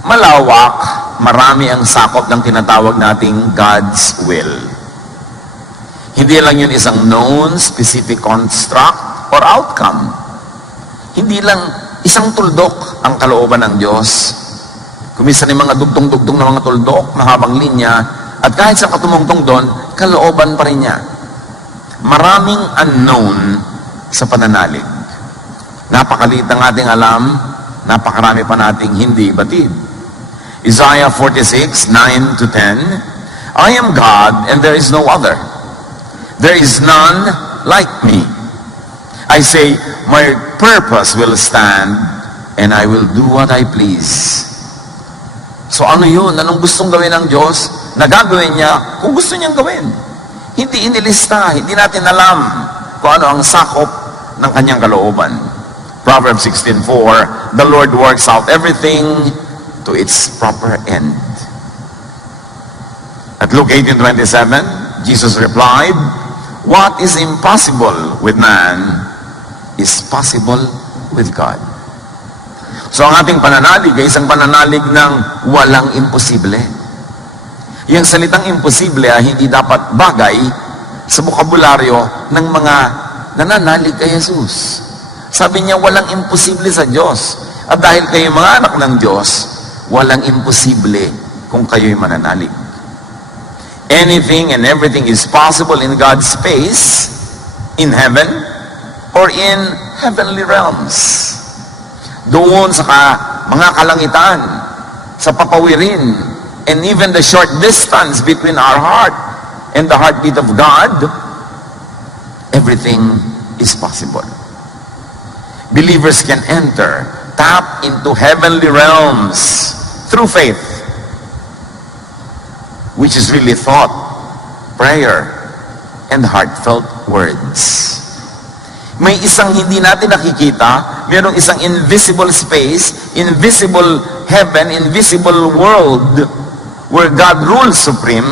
Malawak, marami ang sakop ng tinatawag nating God's will. Hindi lang yun isang known, specific construct or outcome. Hindi lang isang tuldok ang kalooban ng Diyos. Kuminsan yung mga dugtong-dugtong na mga tuldok, mahabang linya, at kahit sa katumungtong doon, kalooban pa rin niya. Maraming unknown sa pananalig. Napakaliit ang ating alam, napakarami pa nating hindi batid. Isaiah 46, 9 to 10, I am God and there is no other. There is none like me. I say, my purpose will stand and I will do what I please. So ano yun? Anong gustong gawin ng Diyos? Nagagawin niya kung gusto niyang gawin. Hindi inilista, hindi natin alam kung ano ang sakop ng kanyang kalooban. Proverbs 16:4, the Lord works out everything to its proper end. At Luke 18:27, Jesus replied, what is impossible with man is possible with God. So ang ating pananalig ay isang pananalig ng walang imposible. Yung salitang imposible ay hindi dapat bagay sa bokabularyo ng mga nananalig kay Jesus. Sabi niya, walang imposible sa Diyos. At dahil kayo mga anak ng Diyos, walang imposible kung kayo'y mananalig. Anything and everything is possible in God's space, in heaven, or in heavenly realms. Doon sa mga kalangitan, sa papawirin, and even the short distance between our heart and the heartbeat of God, everything is possible. Believers can enter, tap into heavenly realms through faith, which is really thought, prayer, and heartfelt words. May isang hindi natin nakikita, mayroong isang invisible space, invisible heaven, invisible world, where God rules supreme,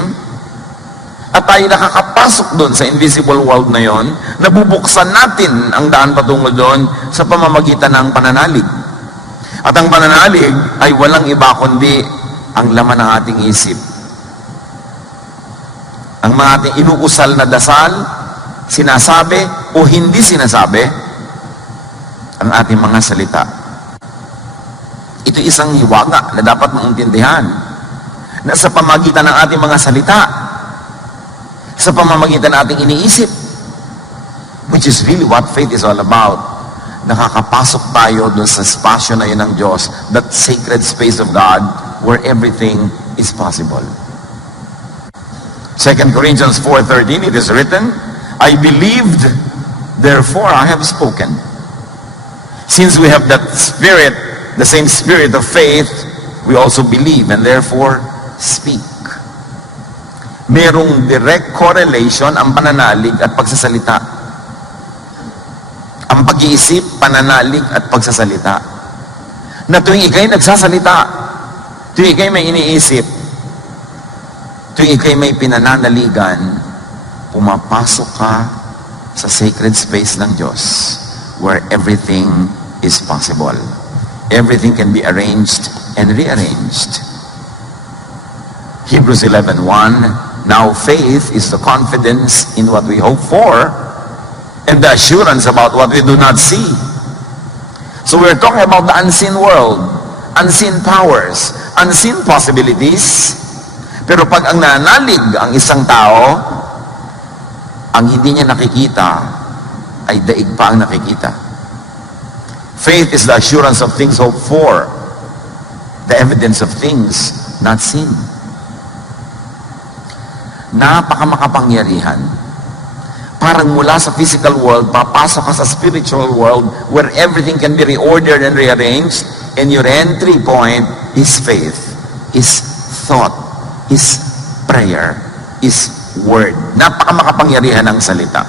at tayo nakakapasok doon sa invisible world na yon, nabubuksan natin ang daan patungo doon sa pamamagitan ng pananalig. At ang pananalig ay walang iba kundi ang laman ng ating isip. Ang mga ating inuusal na dasal, sinasabi o hindi sinasabi, ang ating mga salita. Ito isang hiwaga na dapat maintindihan na sa pamagitan ng ating mga salita, sa pamamagitan ng ating iniisip, which is really what faith is all about. Nakakapasok tayo dun sa spasyo na yun ng Diyos, that sacred space of God, where everything is possible. 2 Corinthians 4:13, it is written, I believed, therefore I have spoken. Since we have that spirit, the same spirit of faith, we also believe and therefore speak. Merong direct correlation ang pananalig at pagsasalita. Ang pag-iisip, pananalig at pagsasalita. Na tuwing ikay nagsasalita, tuwing ikay may iniisip, tuwing ikay may pinananaligan, pumapasok ka sa sacred space ng Diyos where everything is possible. Everything can be arranged and rearranged. Hebrews 11:1, now faith is the confidence in what we hope for and the assurance about what we do not see. So we're talking about the unseen world, unseen powers, unseen possibilities. Pero pag ang nanalig ang isang tao, ang hindi niya nakikita ay daig pa ang nakikita. Faith is the assurance of things hoped for, the evidence of things not seen. Napakamakapangyarihan. Parang mula sa physical world, papasok ka sa spiritual world where everything can be reordered and rearranged, and your entry point is faith, is thought, is prayer, is word. Napakamakapangyarihan ng salita.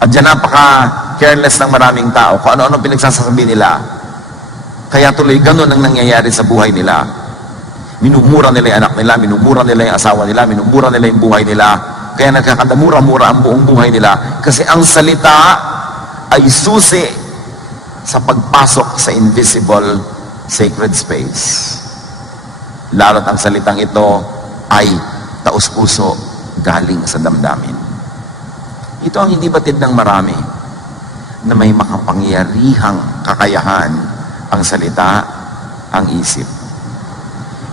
At dyan napaka-careless ng maraming tao kung ano-ano pinagsasabi nila. Kaya tuloy ganun ang nangyayari sa buhay nila. Minumura nila yung anak nila, minumura nila yung asawa nila, minumura nila yung buhay nila. Kaya nagkakadamura-mura ang buong buhay nila. Kasi ang salita ay susi sa pagpasok sa invisible sacred space. Lalo't ang salitang ito ay taus-puso galing sa damdamin. Ito ang hindi batid ng marami, na may makapangyarihang kakayahan ang salita, ang isip.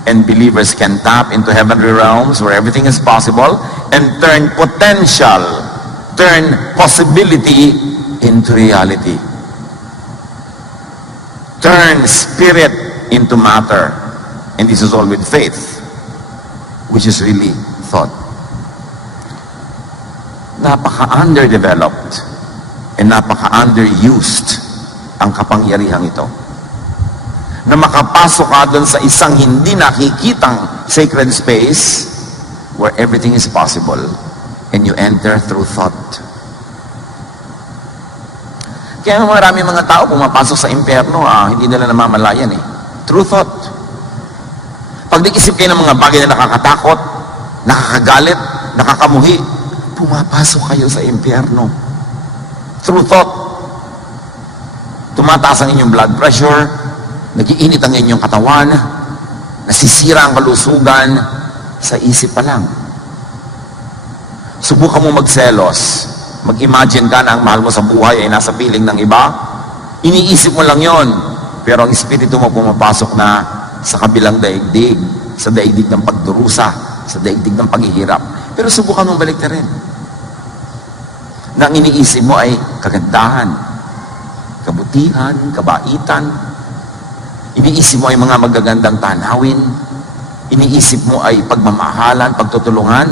And believers can tap into heavenly realms where everything is possible and turn potential, turn possibility into reality. Turn spirit into matter. And this is all with faith, which is really thought. Napaka-underdeveloped and napaka-underused ang kapangyarihang ito. Na makapasok ka doon sa isang hindi nakikitang sacred space where everything is possible and you enter through thought. Kaya marami mga tao pumapasok sa impyerno, hindi nila namamalayan through thought. Pag nag-isip kayo ng mga bagay na nakakatakot, nakakagalit, nakakamuhi, pumapasok kayo sa impyerno. Through thought. Tumataas ang inyong blood pressure, nagiinit ang inyong katawan, nasisira ang kalusugan sa isip pa lang. Subukan mo magselos. Mag-imagine ka na ang mahal mo sa buhay ay nasa piling ng iba. Iniisip mo lang yon, pero ang espiritu mo pumapasok na sa kabilang daigdig, sa daigdig ng pagdurusa, sa daigdig ng paghihirap. Pero subukan mong baliktarin. Na ang iniisip mo ay kagandahan, kabutihan, kabaitan. Iniisip mo ay mga magagandang tanawin. Iniisip mo ay pagmamahalan, pagtutulungan.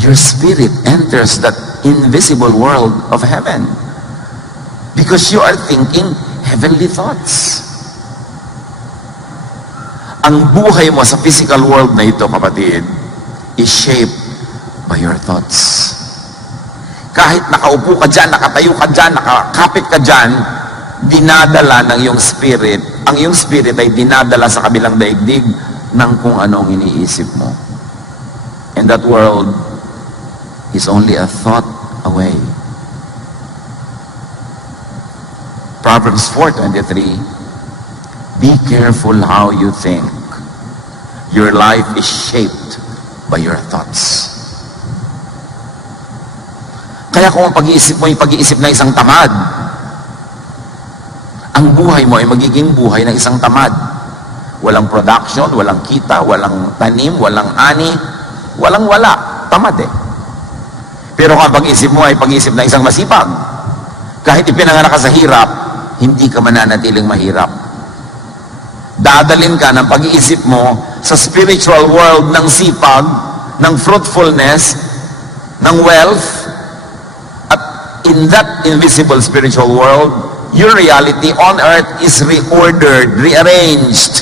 Your spirit enters that invisible world of heaven because you are thinking heavenly thoughts. Ang buhay mo sa physical world na ito, kapatid, is shaped by your thoughts. Kahit nakaupo ka dyan, nakatayo ka dyan, nakakapit ka dyan, dinadala ng iyong spirit, ang iyong spirit ay dinadala sa kabilang daigdig ng kung anong iniisip mo. And that world is only a thought away. Proverbs 4:23, be careful how you think. Your life is shaped by your thoughts. Kaya kung ang pag-iisip mo ay pag-iisip na isang tamad, ang buhay mo ay magiging buhay ng isang tamad. Walang production, walang kita, walang tanim, walang ani, walang wala. Tamad Pero kung ang pag-iisip mo ay pag-iisip na isang masipag, kahit ipinanganak ka sa hirap, hindi ka mananatiling mahirap. Dadalin ka ng pag-iisip mo sa spiritual world ng sipag, ng fruitfulness, ng wealth, at in that invisible spiritual world, your reality on earth is reordered, rearranged.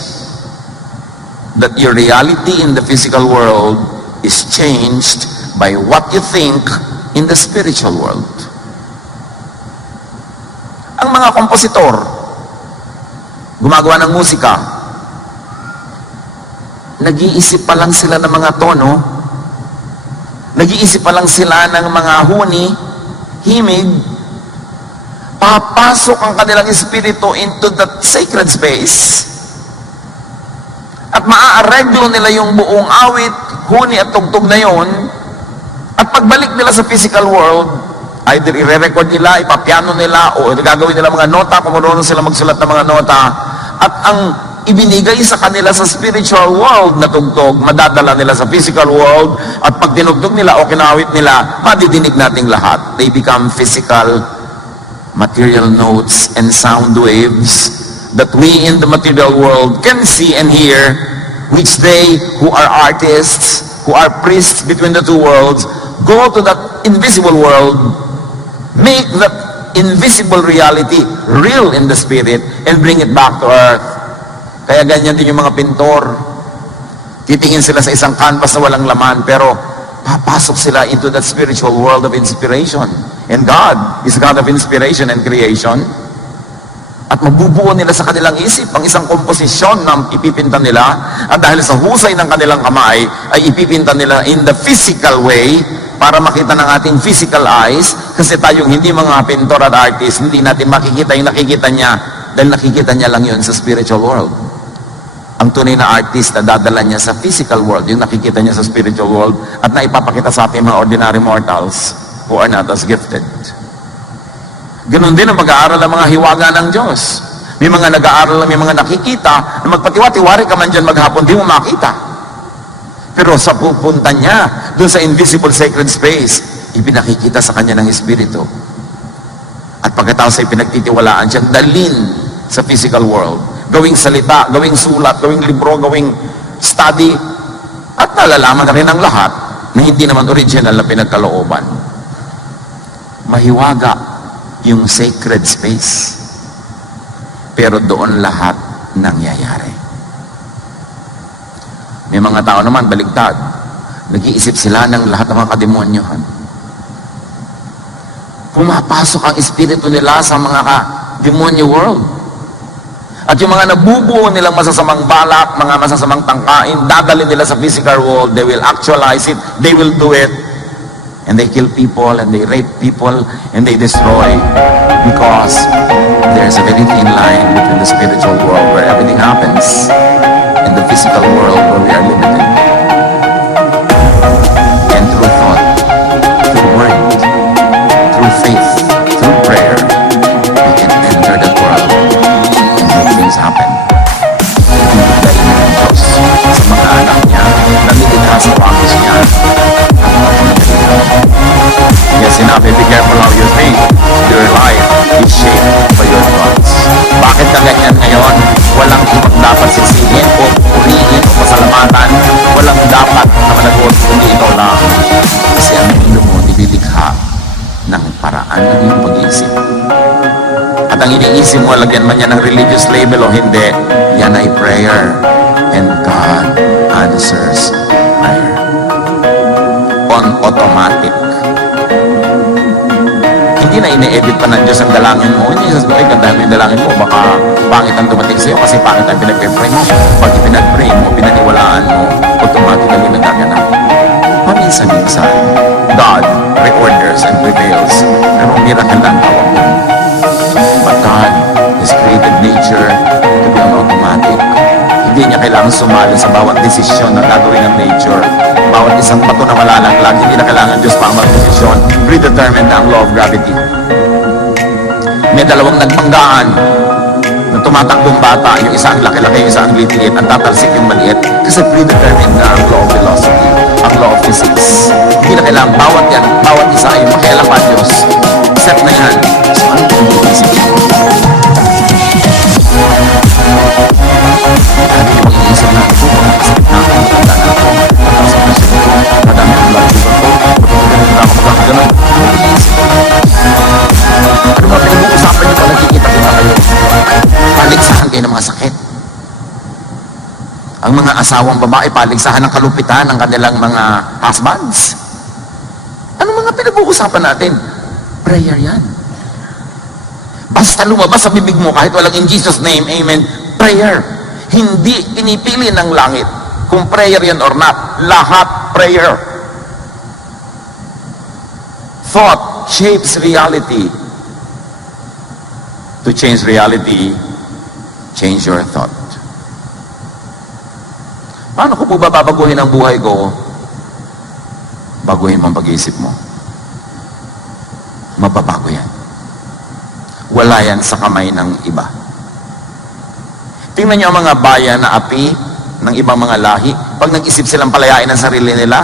That your reality in the physical world is changed by what you think in the spiritual world. Ang mga kompositor, gumagawa ng musika, nag-iisip pa lang sila ng mga tono, nag-iisip pa lang sila ng mga huni, himig, papasok ang kanilang espiritu into that sacred space at maaareglo nila yung buong awit, huni at tugtog na yon, at pagbalik nila sa physical world, either i-record nila, ipapiano nila, o gagawin nila mga nota, kung marunong sila magsulat ng mga nota, at ang ibinigay sa kanila sa spiritual world na tugtog, madadala nila sa physical world, at pag tinugtog nila o kinawit nila, madidinig nating lahat. They become physical material notes and sound waves that we in the material world can see and hear, which they who are artists, who are priests between the two worlds, go to that invisible world, make that invisible reality real in the spirit, and bring it back to earth. Kaya ganyan din yung mga pintor. Titingin sila sa isang canvas na walang laman, pero papasok sila into that spiritual world of inspiration. And God is God of inspiration and creation. At mabubuo nila sa kanilang isip ang isang komposisyon na ipipinta nila. At dahil sa husay ng kanilang kamay, ay ipipinta nila in the physical way para makita ng ating physical eyes. Kasi tayong hindi mga pintor at artist, hindi natin makikita yung nakikita niya dahil nakikita niya lang yun sa spiritual world. Ang tunay na artist na dadala niya sa physical world, yung nakikita niya sa spiritual world at naipapakita sa ating mga ordinary mortals who are not as gifted. Ganon din ang pag-aaral ng mga hiwaga ng Diyos. May mga nag-aaral, may mga nakikita na magpatiwa-tiwari ka man dyan maghapon, di mo makita. Pero sa pupunta niya, dun sa invisible sacred space, ipinakikita sa kanya ng Espiritu. At pagkatapos ay pinagtitiwalaan siyang dalin sa physical world. Gawing salita, gawing sulat, gawing libro, gawing study. At nalalaman na rin ang lahat na hindi naman original na pinagkalooban. Mahiwaga yung sacred space. Pero doon lahat nangyayari. May mga tao naman, baligtad. Nag-iisip sila ng lahat ng mga kademonyohan. Pumapasok ang espiritu nila sa mga demonyo world. At yung mga nabubuo nilang masasamang balak, mga masasamang tangkain, dadali nila sa physical world, they will actualize it, they will do it. And they kill people, and they rape people, and they destroy. Because there's a very thin line between the spiritual world where everything happens and the physical world where we are limited. And through thought, through word, through faith, through prayer, we can enter that world and make things happen. Dahil ng Diyos sa mga anak niya, nalilikha sa pangis niya, kaya sinabi, be careful how you think. Your life is shaped by your thoughts. Bakit ka ganyan ngayon? Walang ibang dapat sisihin o purihin o pasalamatan. Walang dapat na managot kundi ikaw lang. Kasi ang mundo mo nililikha ng paraan ng iyong pag-iisip. At ang iniisip mo, lagyan man yan ng religious label o hindi, yan ay prayer. And God answers prayer. On automatic. Hindi na ine-edit pa ng Diyos ang dalangin mo. Hindi sasabihin, kandahan mo yung dalangin mo, baka pangit ang dumating sa'yo kasi pangit ang pinag-pray mo. Pag pinag-pray mo, pinaniwalaan mo, automatically nagaganap. Paminsan-minsan, God reorders and prevails. Pero miracle lang tawag mo. But God has created nature to be on automatic. Hindi niya kailangan sumali sa bawat desisyon na gagawin ng nature. Bawat isang bato na malalaglag, hindi na kailangan Diyos pa ang mag-desisyon. Predetermined na ang law of gravity. May dalawang nagpanggaan na tumatakbong bata, yung isa ang laki-laki, yung isa ang liit-liit, ang tatalsik yung maliit. Kasi predetermined na ang law of velocity, ang law of physics. Hindi na kailangan bawat yan, bawat isa ay makialam pa Diyos. Set na yan. So ano yung isipin? Ano yung mag-iisip na ito? Mag-iisip na ito, matanda na ito. Madami ang blood sugar ko. Ganun na ako magkakaganun. Ano ba pinag-uusapan niyo pa nagkikita-kita kayo? Paligsahan kayo ng mga sakit. Ang mga asawang babae, paligsahan ng kalupitan ng kanilang mga husbands. Ano mga pinag-uusapan natin? Prayer yan. Basta lumabas sa bibig mo kahit walang in Jesus name, amen, prayer. Hindi pinipili ng langit kung prayer yan or not. Lahat prayer. Thought shapes reality. To change reality, change your thought. Paano ko po ba babaguhin ang buhay ko? Baguhin mo ang pag-iisip mo. Mababago yan. Wala yan sa kamay ng iba. Tingnan niyo ang mga bayan na api ng ibang mga lahi. Pag nag-isip silang palayain ang sarili nila,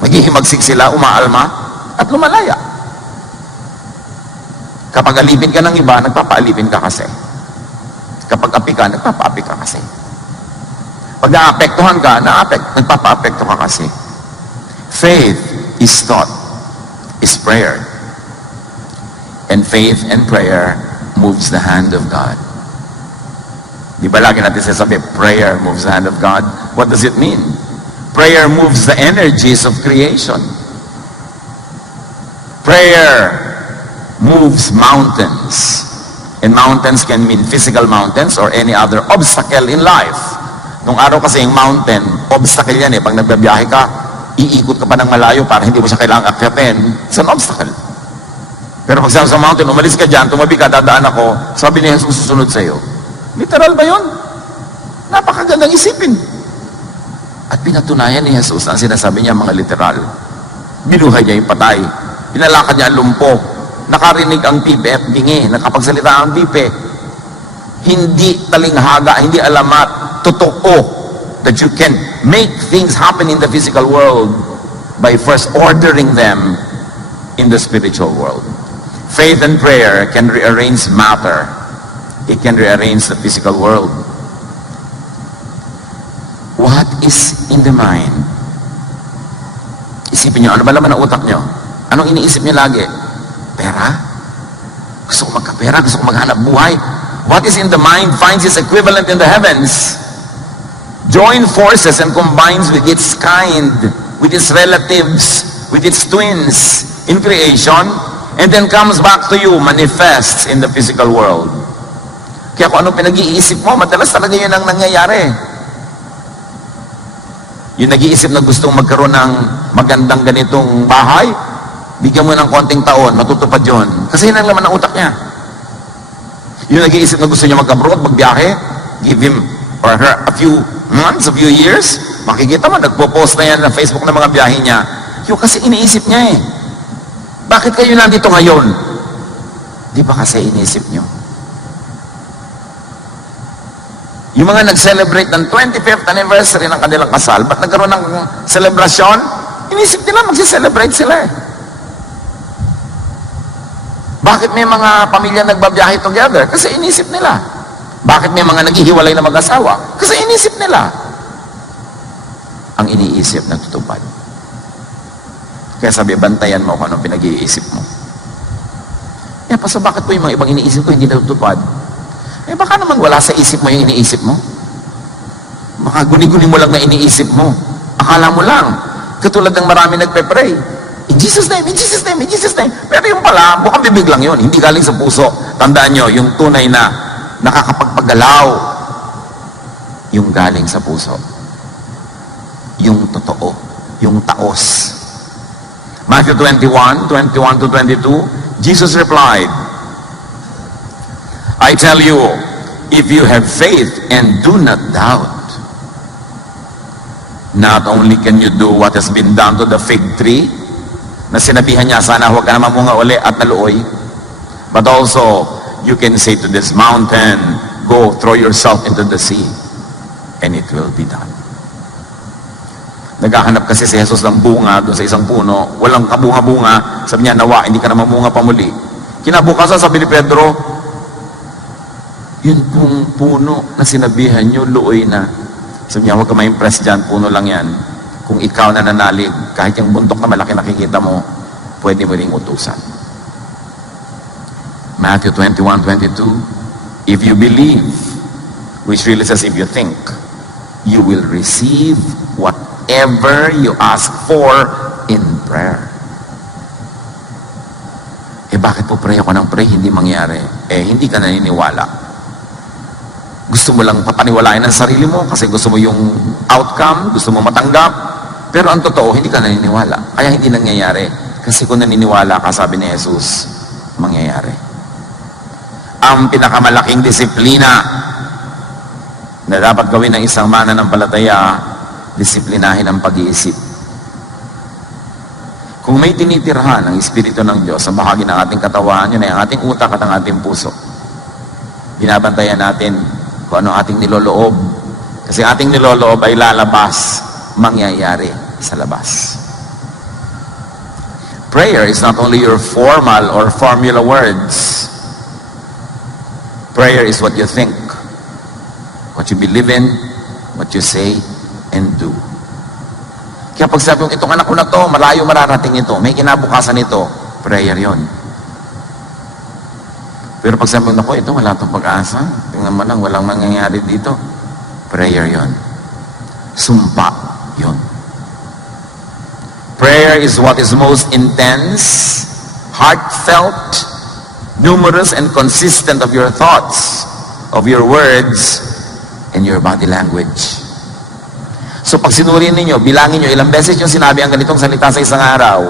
maghihimagsik sila, umaalma, at lumalaya. Kapag alipin ka ng iba, nagpapaalipin ka kasi. Kapag api ka, nagpapaapi ka kasi. Pag naapektuhan ka, nagpapaapekto ka kasi. Faith is thought, is prayer. And faith and prayer moves the hand of God. Di ba lagi natin sasabi, prayer moves the hand of God? What does it mean? Prayer moves the energies of creation. Prayer moves mountains. And mountains can mean physical mountains or any other obstacle in life. Nung araw kasi yung mountain, obstacle yan eh. Pag nagbabiyahe ka, iikot ka pa ng malayo para hindi mo siya kailangang akyatin. It's an obstacle. Pero pag sa mountain, umalis ka dyan, tumabi ka, dadaan ako, sabi ni Jesus, susunod sa'yo. Literal ba yun? Napakagandang isipin. At pinatunayan ni Jesus ang sinasabi niya mga literal. Binuhay niya yung patay. Pinalakad niya ang lumpo. Nakarinig ang pipe at bingi. Nakapagsalita ang pipe. Hindi talinghaga, hindi alamat. Totoo that you can make things happen in the physical world by first ordering them in the spiritual world. Faith and prayer can rearrange matter. It can rearrange the physical world. What is in the mind? Isipin nyo, ano ba laman ang utak nyo? Anong iniisip nyo lagi? Pera? Gusto ko magkapera? Gusto ko maghanap buhay? What is in the mind finds its equivalent in the heavens. Join forces and combines with its kind, with its relatives, with its twins in creation, and then comes back to you, manifests in the physical world. Kaya kung anong pinag-iisip mo, madalas talaga yun ang nangyayari. Yung nag-iisip na gustong magkaroon ng magandang ganitong bahay, bigyan mo ng konting taon, matutupad yun. Kasi yun ang laman ng utak niya. Yung nag-iisip na gusto niya mag-abroad, magbiyahe, give him or her a few months, a few years, makikita mo, nagpo-post na yan na Facebook ng mga biyahe niya. Yung kasi iniisip niya eh. Bakit kayo nandito ngayon? Di ba kasi iniisip nyo? Yung mga nag-celebrate ng 25th anniversary ng kanilang kasal, ba't nagkaroon ng celebration? Inisip nila, magsi-celebrate sila eh. Bakit may mga pamilya nagbabiyahe together? Kasi inisip nila. Bakit may mga naghihiwalay na mag-asawa? Kasi inisip nila. Ang iniisip natutupad. Kaya sabi, bantayan mo kung anong pinag-iisip mo. Eh, paso bakit po yung mga ibang iniisip ko hindi natutupad? Eh, baka naman wala sa isip mo yung iniisip mo. Baka guni-guni mo lang na iniisip mo. Akala mo lang. Katulad ng marami nagpe-pray. In Jesus' name, in Jesus' name, in Jesus' name. Pero yung pala, bukang bibig lang yun. Hindi galing sa puso. Tandaan nyo, yung tunay na nakakapagpagalaw, yung galing sa puso. Yung totoo. Yung taos. Matthew 21 to 22, Jesus replied, I tell you, if you have faith and do not doubt, not only can you do what has been done to the fig tree, na sinabihan niya, sana huwag ka na mamunga uli at naluoy, but also, you can say to this mountain, go throw yourself into the sea, and it will be done. Naghahanap kasi si Jesus ng bunga doon sa isang puno. Walang kabunga-bunga. Sabi niya, nawa, hindi ka na mamunga pa muli. Kinabukasan, sabi ni Pedro, yun pong puno na sinabihan nyo, luoy na. Sabi niya, huwag ka ma-impress dyan, puno lang yan. Kung ikaw na nanalig, kahit yung buntok na malaki nakikita mo, pwede mo ring utusan. Matthew 21:22, if you believe, which really says if you think, you will receive whatever you ask for in prayer. Eh bakit po pray ako ng pray, hindi mangyari? Eh hindi ka naniniwala. Gusto mo lang papaniwalain ang sarili mo kasi gusto mo yung outcome, gusto mo matanggap. Pero ang totoo, hindi ka naniniwala. Kaya hindi nangyayari. Kasi kung naniniwala ka, sabi ni Jesus, mangyayari. Ang pinakamalaking disiplina na dapat gawin ng isang mananampalataya, disiplinahin ang pag-iisip. Kung may tinitirhan ang Espiritu ng Diyos sa bahagi ng ating katawan, yun ay ang ating utak at ang ating puso. Binabantayan natin kung ano ating niloloob. Kasi ating niloloob ay lalabas, mangyayari sa labas. Prayer is not only your formal or formula words. Prayer is what you think, what you believe in, what you say, and do. Kaya pag sabi mo, itong anak ko na to, malayo mararating ito, may kinabukasan ito, prayer yon. Pero pag sabi mo, naku, ito wala itong pag-asa, tingnan mo lang, walang mangyayari dito, prayer yon. Sumpa yon. Prayer is what is most intense, heartfelt, numerous, and consistent of your thoughts, of your words, and your body language. So pag sinuri ninyo, bilangin nyo, ilang beses yung sinabi ang ganitong salita sa isang araw,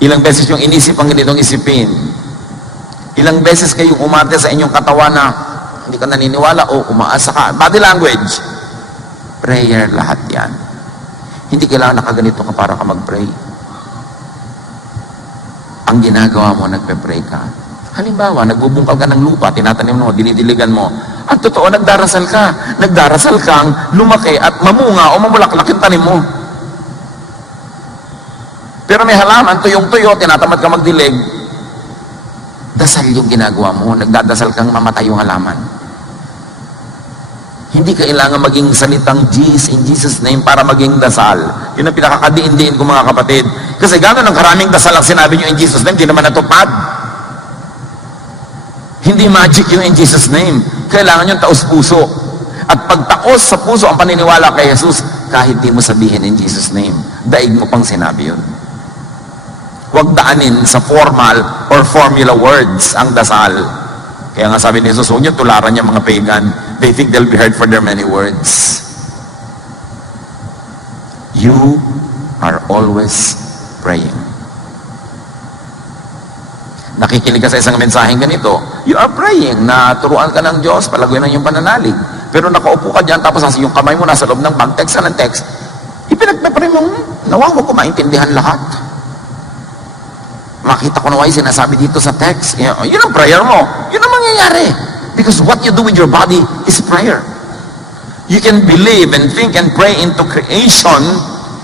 Ilang beses yung inisip ang ganitong isipin. Ilang beses kayong umarte sa inyong katawan na hindi ka naniniwala o umaasa ka. Body language. Prayer, lahat yan. Hindi kailangan nakaganito ka para ka mag-pray. Ang ginagawa mo, nagpe-pray ka. Halimbawa, nagbubungkal ka ng lupa, tinatanim mo, dinidiligan mo. At totoo, nagdarasal ka. Nagdarasal kang lumaki at mamunga o mamulaklak yung tanim mo. Pero may halaman, tuyong-tuyo, tinatamad ka magdilig. Dasal yung ginagawa mo. Nagdadasal kang mamatay yung halaman. Hindi kailangan maging salitang Jesus in Jesus' name para maging dasal. Yun ang pinakakadiin-diin ko mga kapatid. Kasi gano'n ang karaming dasal ang sinabi nyo in Jesus' name, hindi naman natupad. Hindi magic yung in Jesus' name. Kailangan yung taos-puso. At pagtaos sa puso ang paniniwala kay Jesus, kahit di mo sabihin in Jesus' name, daig mo pang sinabi yun. Huwag daanin sa formal or formula words ang dasal. Kaya nga sabi ni Jesus, huwag niyo tularan yung mga pagan. They think they'll be heard for their many words. You are always praying. Nakikinig ka sa isang mensaheng ganito, you are praying na turuan ka ng Diyos, palaguin ang iyong pananalig. Pero nakaupo ka dyan, tapos yung kamay mo nasa loob ng bag, text ka ng text. Ipinagpapray mo, nawa mo ko maintindihan lahat. Makita ko na why sinasabi dito sa text. Yun ang prayer mo. Yun ang mangyayari. Because what you do with your body is prayer. You can believe and think and pray into creation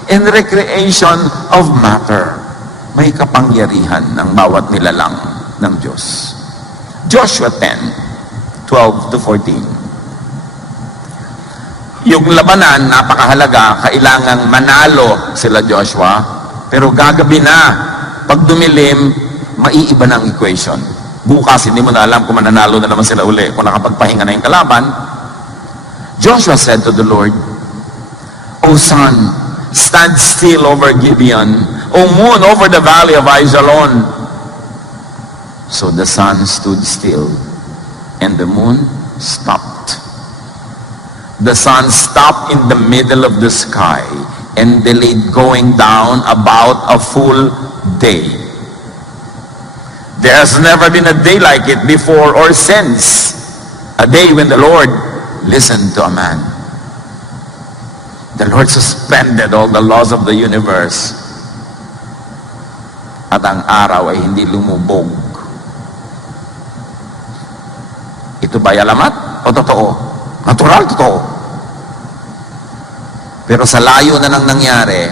and recreation of matter. May kapangyarihan ng bawat nilalang ng Diyos. Joshua 10:12 to 14. Yung labanan, napakahalaga, kailangang manalo sila Joshua, pero gagabi na, pag dumilim, maiiba na ang equation. Bukas, hindi mo na alam kung mananalo na naman sila uli, kung nakapagpahinga na yung kalaban. Joshua said to the Lord, O sun, stand still over Gibeon. O moon, over the valley of Ajalon. So the sun stood still, and the moon stopped. The sun stopped in the middle of the sky, and delayed going down about a full day. There has never been a day like it before or since. A day when the Lord listened to a man. The Lord suspended all the laws of the universe. At ang araw ay hindi lumubog. Ito ba'y alamat o totoo? Natural, totoo. Pero sa layo na nang nangyari,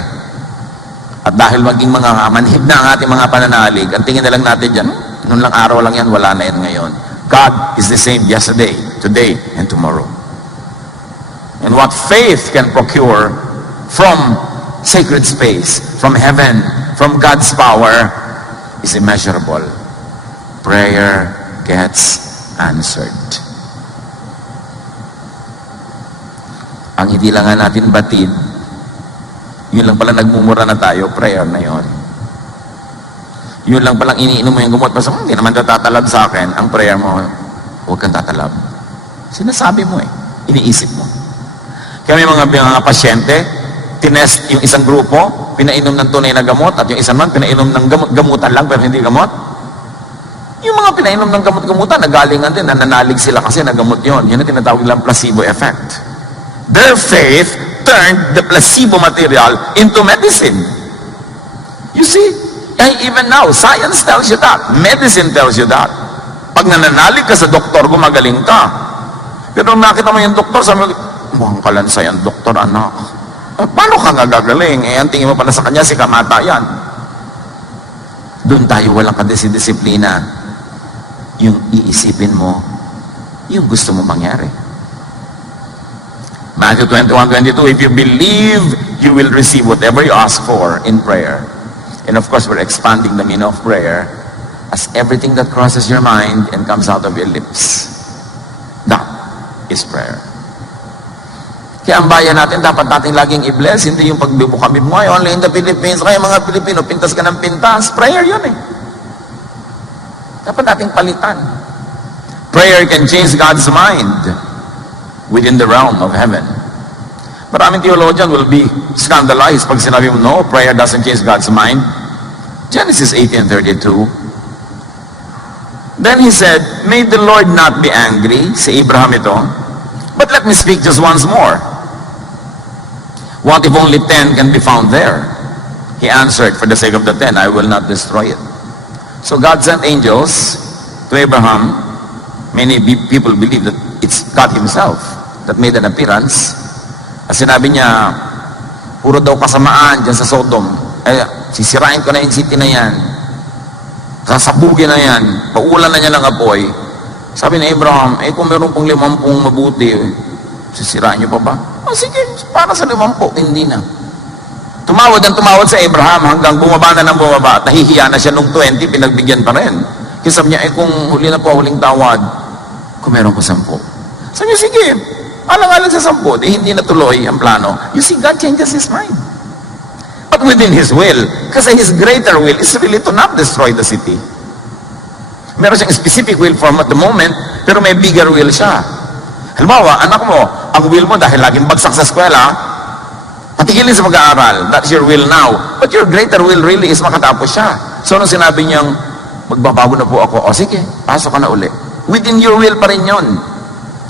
at dahil maging mga manhid na ang ating mga pananalig, ang tingin na lang natin dyan, noon lang araw lang yan, wala na yan ngayon. God is the same yesterday, today, and tomorrow. And what faith can procure from sacred space, from heaven, from God's power, is immeasurable. Prayer gets answered. Ang hindi lang nga natin batid, yun lang pala nagmumura na tayo, prayer na yun. Yun lang palang iniinom mo yung gamot, basta hindi naman tatalab sa akin, ang prayer mo, huwag kang tatalab. Sinasabi mo iniisip mo. Kaya may mga pasyente, tinest yung isang grupo, pinainom ng tunay na gamot, at yung isang man, pinainom ng gamutan lang, pero hindi gamot. Yung mga pinainom ng gamot-gamutan, nagalingan din, nananalig sila kasi nagamot yun. Yun ang tinatawag nilang placebo effect. Their faith turned the placebo material into medicine. You see, even now, science tells you that. Medicine tells you that. Pag nananalig ka sa doktor, gumagaling ka. Pero nung nakita mo yung doktor, sabi mo, mukhang kalansay ang doktor, anak. Paano ka nga gagaling? Ang tingin mo pala sa kanya, si kamatayan. Doon tayo walang kadisiplina. Yung iisipin mo, yung gusto mo mangyari. Matthew 21:22, if you believe, you will receive whatever you ask for in prayer. And of course, we're expanding the meaning of prayer as everything that crosses your mind and comes out of your lips. That is prayer. Kaya ang bayan natin, dapat natin laging i-bless, hindi yung pagbibukamib mo, only in the Philippines, kaya mga Pilipino, pintas ka ng pintas. Prayer yun Dapat nating palitan. Prayer can change God's mind within the realm of heaven. Maraming theologian will be scandalized pag sinabi mo, no, prayer doesn't change God's mind. Genesis 18:32. Then he said, may the Lord not be angry, si Abraham ito, but let me speak just once more. What if only 10 can be found there? He answered, for the sake of the 10, I will not destroy it. So God sent angels to Abraham. Many people believe that it's God himself that made an appearance. At sinabi niya, puro daw kasamaan dyan sa Sodom. Sisirain ko na yung city na yan. Sasabugin na yan. Paulan na niya ng apoy. Sabi ni Abraham, kung meron pong 50 mabuti, sisirain niyo pa ba? Sige, para sa 50, hindi na. Tumawad sa Abraham hanggang bumaba na ng bumaba. Nahihiya na siya nung 20, pinagbigyan pa rin. Kaya sabi niya, kung huli na po, huling tawad, kung meron ko 10. Sabi niya, sige, alang-alang sa 10, hindi natuloy ang plano. You see, God changes His mind. But within His will, kasi His greater will is really to not destroy the city. Meron siyang specific will for at the moment, pero may bigger will siya. Halimbawa, anak mo, ang will mo dahil laging bagsak sa eskwela, patigilin sa pag-aaral. That's your will now. But your greater will really is makatapos siya. So, nung sinabi niyang, magbabago na po ako, sige, pasok ka na uli. Within your will pa rin yun.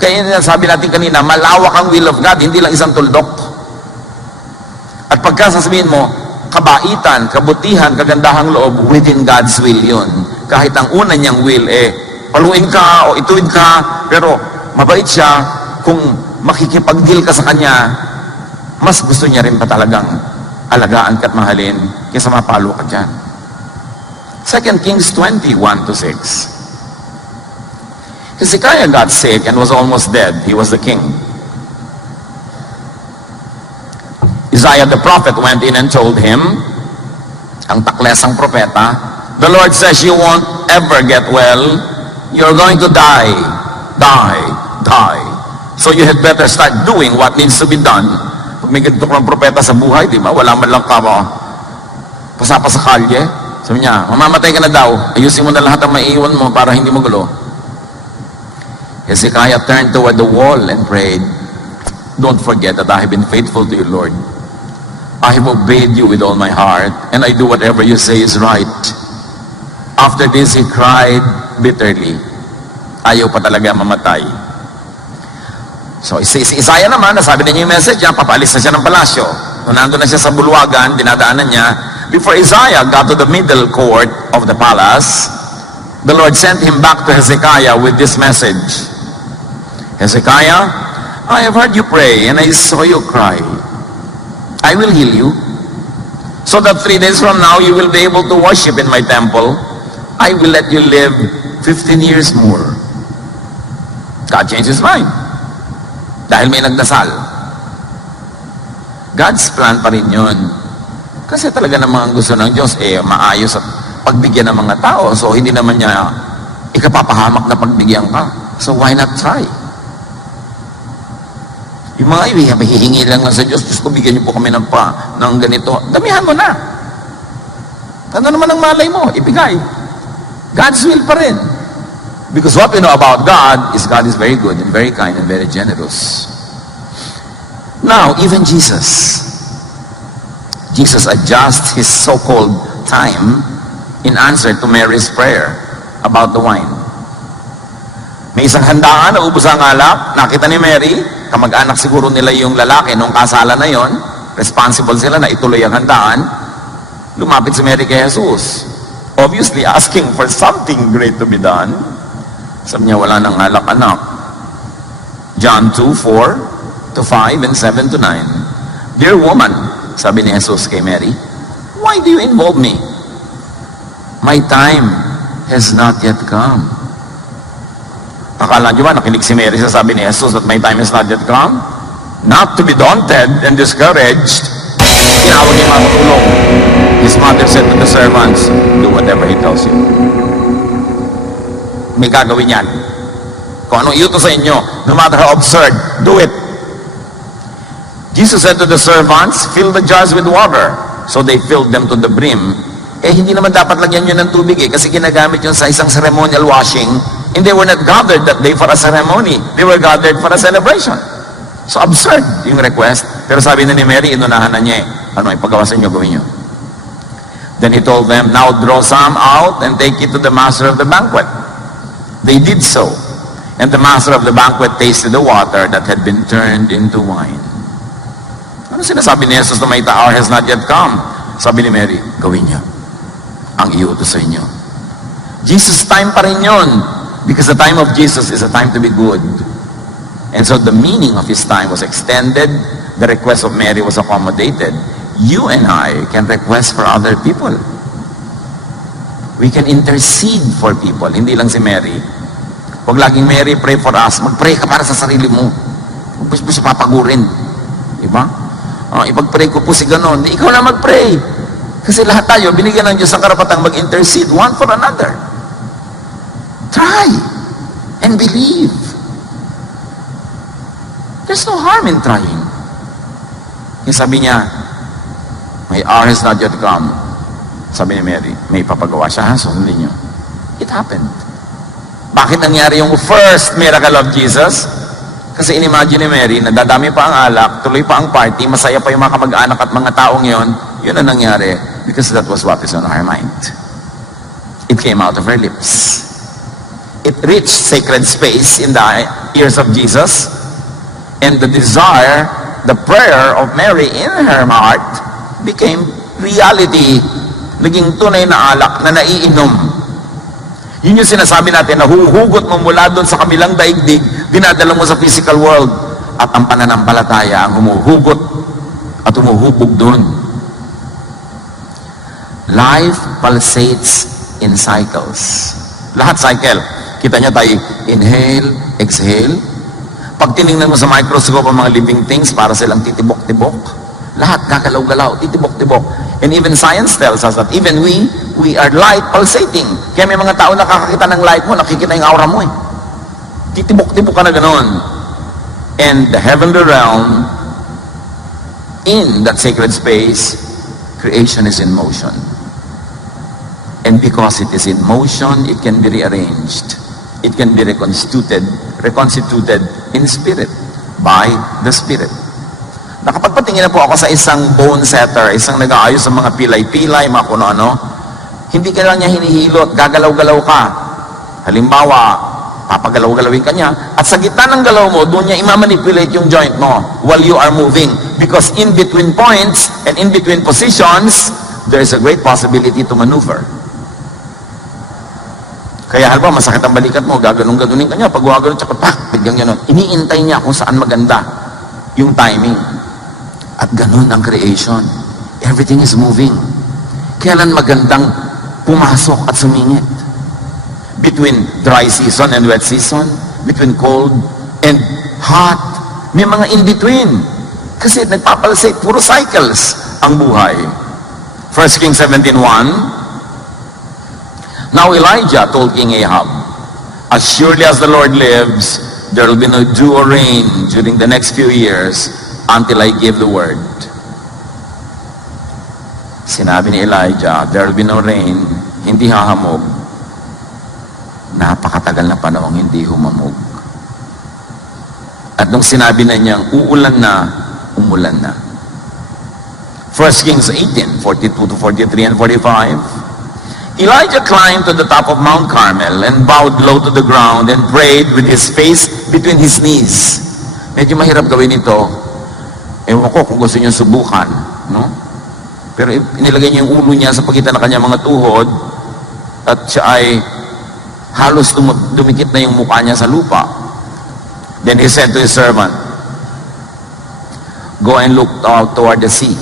Kaya sabi natin kanina, malawak ang will of God, hindi lang isang tuldok. At pagka sasabihin mo, kabaitan, kabutihan, kagandahang loob, within God's will yun. Kahit ang una niyang will, paluin ka o ituwid ka, pero mabait siya, kung makikipag-deal ka sa Kanya, mas gusto niya rin pa talagang alagaan ka at mahalin kaysa mapalo ka dyan. 2 Kings 20:1-6. Hezekiah got sick and was almost dead. He was the king. Isaiah the prophet went in and told him, ang taklesang propeta, the Lord says you won't ever get well. You're going to die. So you had better start doing what needs to be done. Pag may ganito kang propeta sa buhay, di ba? Wala man lang ka pasapa sa kalye. Sabi niya, mamamatay ka na daw. Ayusin mo na lahat ang maiiwan mo para hindi magulo. Hezekiah turned toward the wall and prayed, don't forget that I have been faithful to you, Lord. I have obeyed you with all my heart, and I do whatever you say is right. After this, he cried bitterly. Ayaw pa talaga mamatay. So, si Isaiah naman, nasabi na niya yung message niya, papalis na siya ng palasyo. Nung nandun na siya sa bulwagan, dinadaanan niya. Before Isaiah got to the middle court of the palace, the Lord sent him back to Hezekiah with this message. Hezekiah, I have heard you pray, and I saw you cry. I will heal you, so that 3 days from now you will be able to worship in my temple. I will let you live 15 years more. God changed His mind. Dahil may nagdasal. God's plan pa rin yun. Kasi talaga namang gusto ng Diyos, maayos at pagbigyan ng mga tao. So, hindi naman niya ikapapahamak na pagbigyan ka. So, why not try? Yung mga hihingi lang sa Diyos, Diyos ko, bigyan niyo po kami ng ganito. Damihan mo na. Ano naman ang malay mo? Ibigay. God's will pa rin. Because what we know about God is very good and very kind and very generous. Now, even Jesus adjusts His so-called time in answer to Mary's prayer about the wine. May isang handaan, naubos ang alak, nakita ni Mary, kamag-anak siguro nila yung lalaki nung kasala na yon, responsible sila na ituloy ang handaan, lumapit si Mary kay Jesus. Obviously, asking for something great to be done. Sabi niya, wala nang alak, anak. John 2:4-5 and 7-9. Dear woman, sabi ni Jesus kay Mary, why do you involve me? My time has not yet come. Akala niyo ba, nakinig si Mary sa sabi ni Jesus that my time has not yet come? Not to be daunted and discouraged, tinawag niya matulong. His mother said to the servants, do whatever He tells you. May gagawin yan. Kung anong iutos sa inyo, no matter how absurd, do it. Jesus said to the servants, fill the jars with water. So they filled them to the brim. Hindi naman dapat lagyan yun ng tubig kasi ginagamit yun sa isang ceremonial washing, and they were not gathered that day for a ceremony. They were gathered for a celebration. So absurd yung request. Pero sabi na ni Mary, inunahan na niya ano, ipagawa sa inyo, gawin nyo. Then he told them, now draw some out and take it to the master of the banquet. They did so. And the master of the banquet tasted the water that had been turned into wine. Ano sinasabi ni Jesus na may hour has not yet come? Sabi ni Mary, gawin niyo ang iutos sa inyo. Jesus' time pa rin yun. Because the time of Jesus is a time to be good. And so the meaning of his time was extended. The request of Mary was accommodated. You and I can request for other people. We can intercede for people. Hindi lang si Mary. Huwag laging, Mary, pray for us. Mag-pray ka para sa sarili mo. Huwag mo siya papagurin. Diba? Ipag-pray ko po si ganon. Ikaw na mag-pray. Kasi lahat tayo, binigyan ng Diyos ang karapatang mag-intercede one for another. Try and believe. There's no harm in trying. Yung sabi niya, my hour has not yet come. Sabi ni Mary, may papagawa siya, sundin niyo. It happened. Bakit nangyari yung first miracle of Jesus? Kasi inimagine ni Mary, nadadami pa ang alak, tuloy pa ang party, masaya pa yung mga kamag-anak at mga taong yon. Yun ang nangyari. Because that was what is on her mind. It came out of her lips. It reached sacred space in the ears of Jesus. And the desire, the prayer of Mary in her heart became reality. Naging tunay na alak na naiinom. Yun yung sinasabi natin, na huhugot mo mula doon sa kabilang daigdig, dinadala mo sa physical world. At ang pananampalataya ang humuhugot at humuhubog doon. Life pulsates in cycles. Lahat cycle. Kita niya tayo, inhale, exhale. Pag tinignan mo sa microscope ang mga living things, para silang titibok-tibok. Lahat gagalaw-galaw, titibok-tibok. And even science tells us that even we are light pulsating. Kaya may mga tao nakakakita ng light mo, nakikita yung aura mo eh. Titibok-tibok ka na ganon. And the heavenly realm, in that sacred space, creation is in motion. And because it is in motion, it can be rearranged. It can be reconstituted in spirit, by the Spirit. Nakapagpatingin na po ako sa isang bone setter, isang nag-aayos sa mga pilay-pilay, mga kuno-ano. Hindi ka lang niya hinihilot, gagalaw-galaw ka. Halimbawa, papagalaw-galawin ka niya, at sa gitna ng galaw mo, doon niya imamanipulate yung joint mo while you are moving. Because in between points and in between positions, there is a great possibility to maneuver. Kaya halimbawa, masakit ang balikat mo, gaganong-ganunin ka niya, pag gagano'n, tsaka biglang gano'n. Iniintay niya kung saan maganda yung timing. At ganun ang creation. Everything is moving. Kailan magandang pumasok at sumingit? Between dry season and wet season, between cold and hot, may mga in-between. Kasi nagpapalsate, puro cycles ang buhay. 1 Kings 17:1, now Elijah told King Ahab, as surely as the Lord lives, there will be no dew or rain during the next few years until I give the word. Sinabi ni Elijah, there will be no rain, hindi hahamog. Napakatagal na panahon hindi humamog. At nung sinabi na niyang uulan na, umulan na. 1 Kings 18, 42 to 43 and 45. Elijah climbed to the top of Mount Carmel and bowed low to the ground and prayed with his face between his knees. Medyo mahirap gawin ito. Ewan ko kung gusto niyo subukan, no? Pero inilagay niya yung ulo niya sa pagitan ng kanyang mga tuhod at siya ay halos dumikit na yung mukha niya sa lupa. Then he said to his servant, go and look out toward the sea.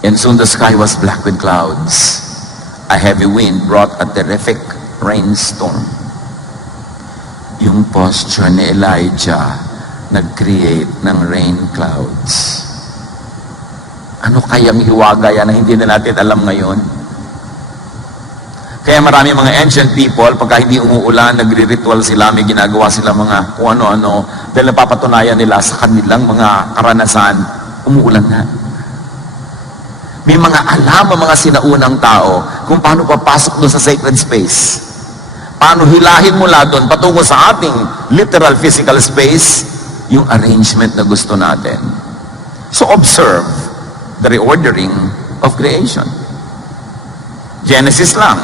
And soon the sky was black with clouds. A heavy wind brought a terrific rainstorm. Yung posture ni Elijah nag-create ng rain clouds. Ano kayang hiwaga yan na hindi na natin alam ngayon? Kaya marami mga ancient people, pagka hindi umuulan, nagre-ritual sila, may ginagawa sila mga kung ano-ano, dahil napapatunayan nila sa kanilang mga karanasan, umuulan na. May mga alam ang mga sinaunang tao kung paano papasok doon sa sacred space. Paano hilahin mula doon patungo sa ating literal physical space yung arrangement na gusto natin. So observe the reordering of creation. Genesis lang,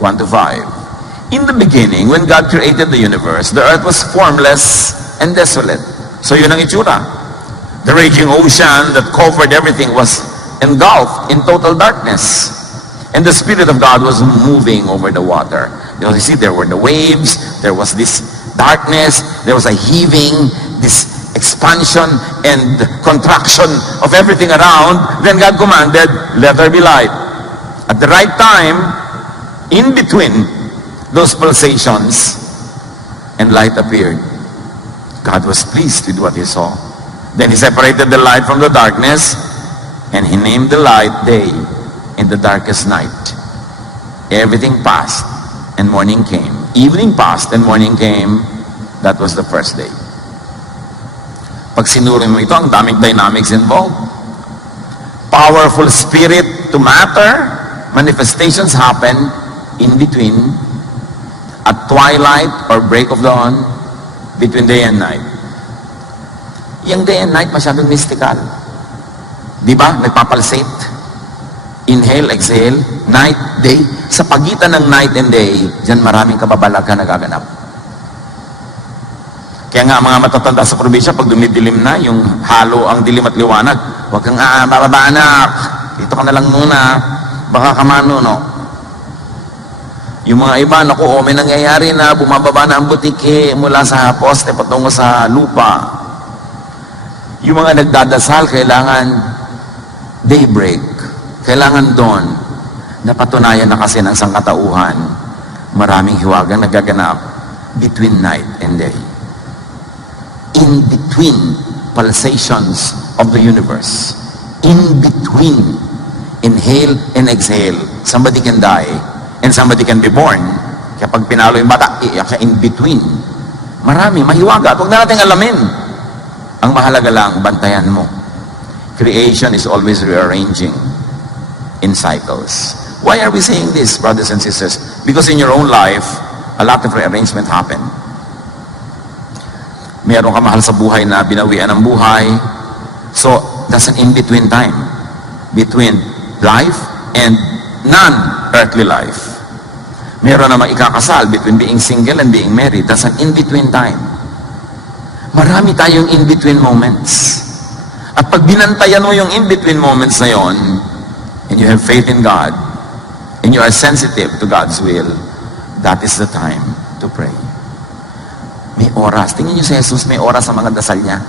1 to 5. In the beginning, when God created the universe, the earth was formless and desolate. So yun ang itsura. The raging ocean that covered everything was engulfed in total darkness. And the Spirit of God was moving over the water. You know, you see, there were the waves, there was this darkness, there was a heaving, this expansion and contraction of everything around. Then God commanded, let there be light. At the right time, in between those pulsations, and light appeared. God was pleased with what he saw. Then he separated the light from the darkness, and he named the light day in the darkest night. Everything passed, and morning came. Evening passed, and morning came. That was the first day. Pag sinuri mo ito, ang daming dynamics involved. Powerful spirit to matter, manifestations happen in between, at twilight or break of dawn, between day and night. Yung day and night masyadong mystical. Di ba? Nagpapalsate. Inhale, exhale, night, day. Sa pagitan ng night and day, dyan maraming kababalagan nagaganap. Kaya nga mga matatanda sa probinsya, pag dumidilim na, yung halo ang dilim at liwanag, huwag kang bababa anak, dito ka na lang muna, baka kamano, no? Yung mga iba, naku, may nangyayari na, bumababa na ang butike mula sa poste patungo sa lupa. Yung mga nagdadasal, kailangan daybreak, kailangan dawn. Napatunayan na kasi ng sangkatauhan, maraming hiwagang nagaganap between night and day. In between pulsations of the universe, in between inhale and exhale, somebody can die and somebody can be born. Kaya pag pinalo yung bata, iyak siya in between. Marami, mahiwaga. Huwag na natin alamin. Ang mahalaga lang, bantayan mo. Creation is always rearranging in cycles. Why are we saying this, brothers and sisters? Because in your own life, a lot of rearrangement happen. Meron ka mahal sa buhay na binawian ng buhay. So, that's an in-between time between life and non-earthly life. Meron naman ikakasal between being single and being married. That's an in-between time. Marami tayong in-between moments. At pag binantayan mo yung in-between moments na yon, and you have faith in God, and you are sensitive to God's will, that is the time to pray. May oras. Tingnan niyo si Jesus, may oras sa mga dasal niya.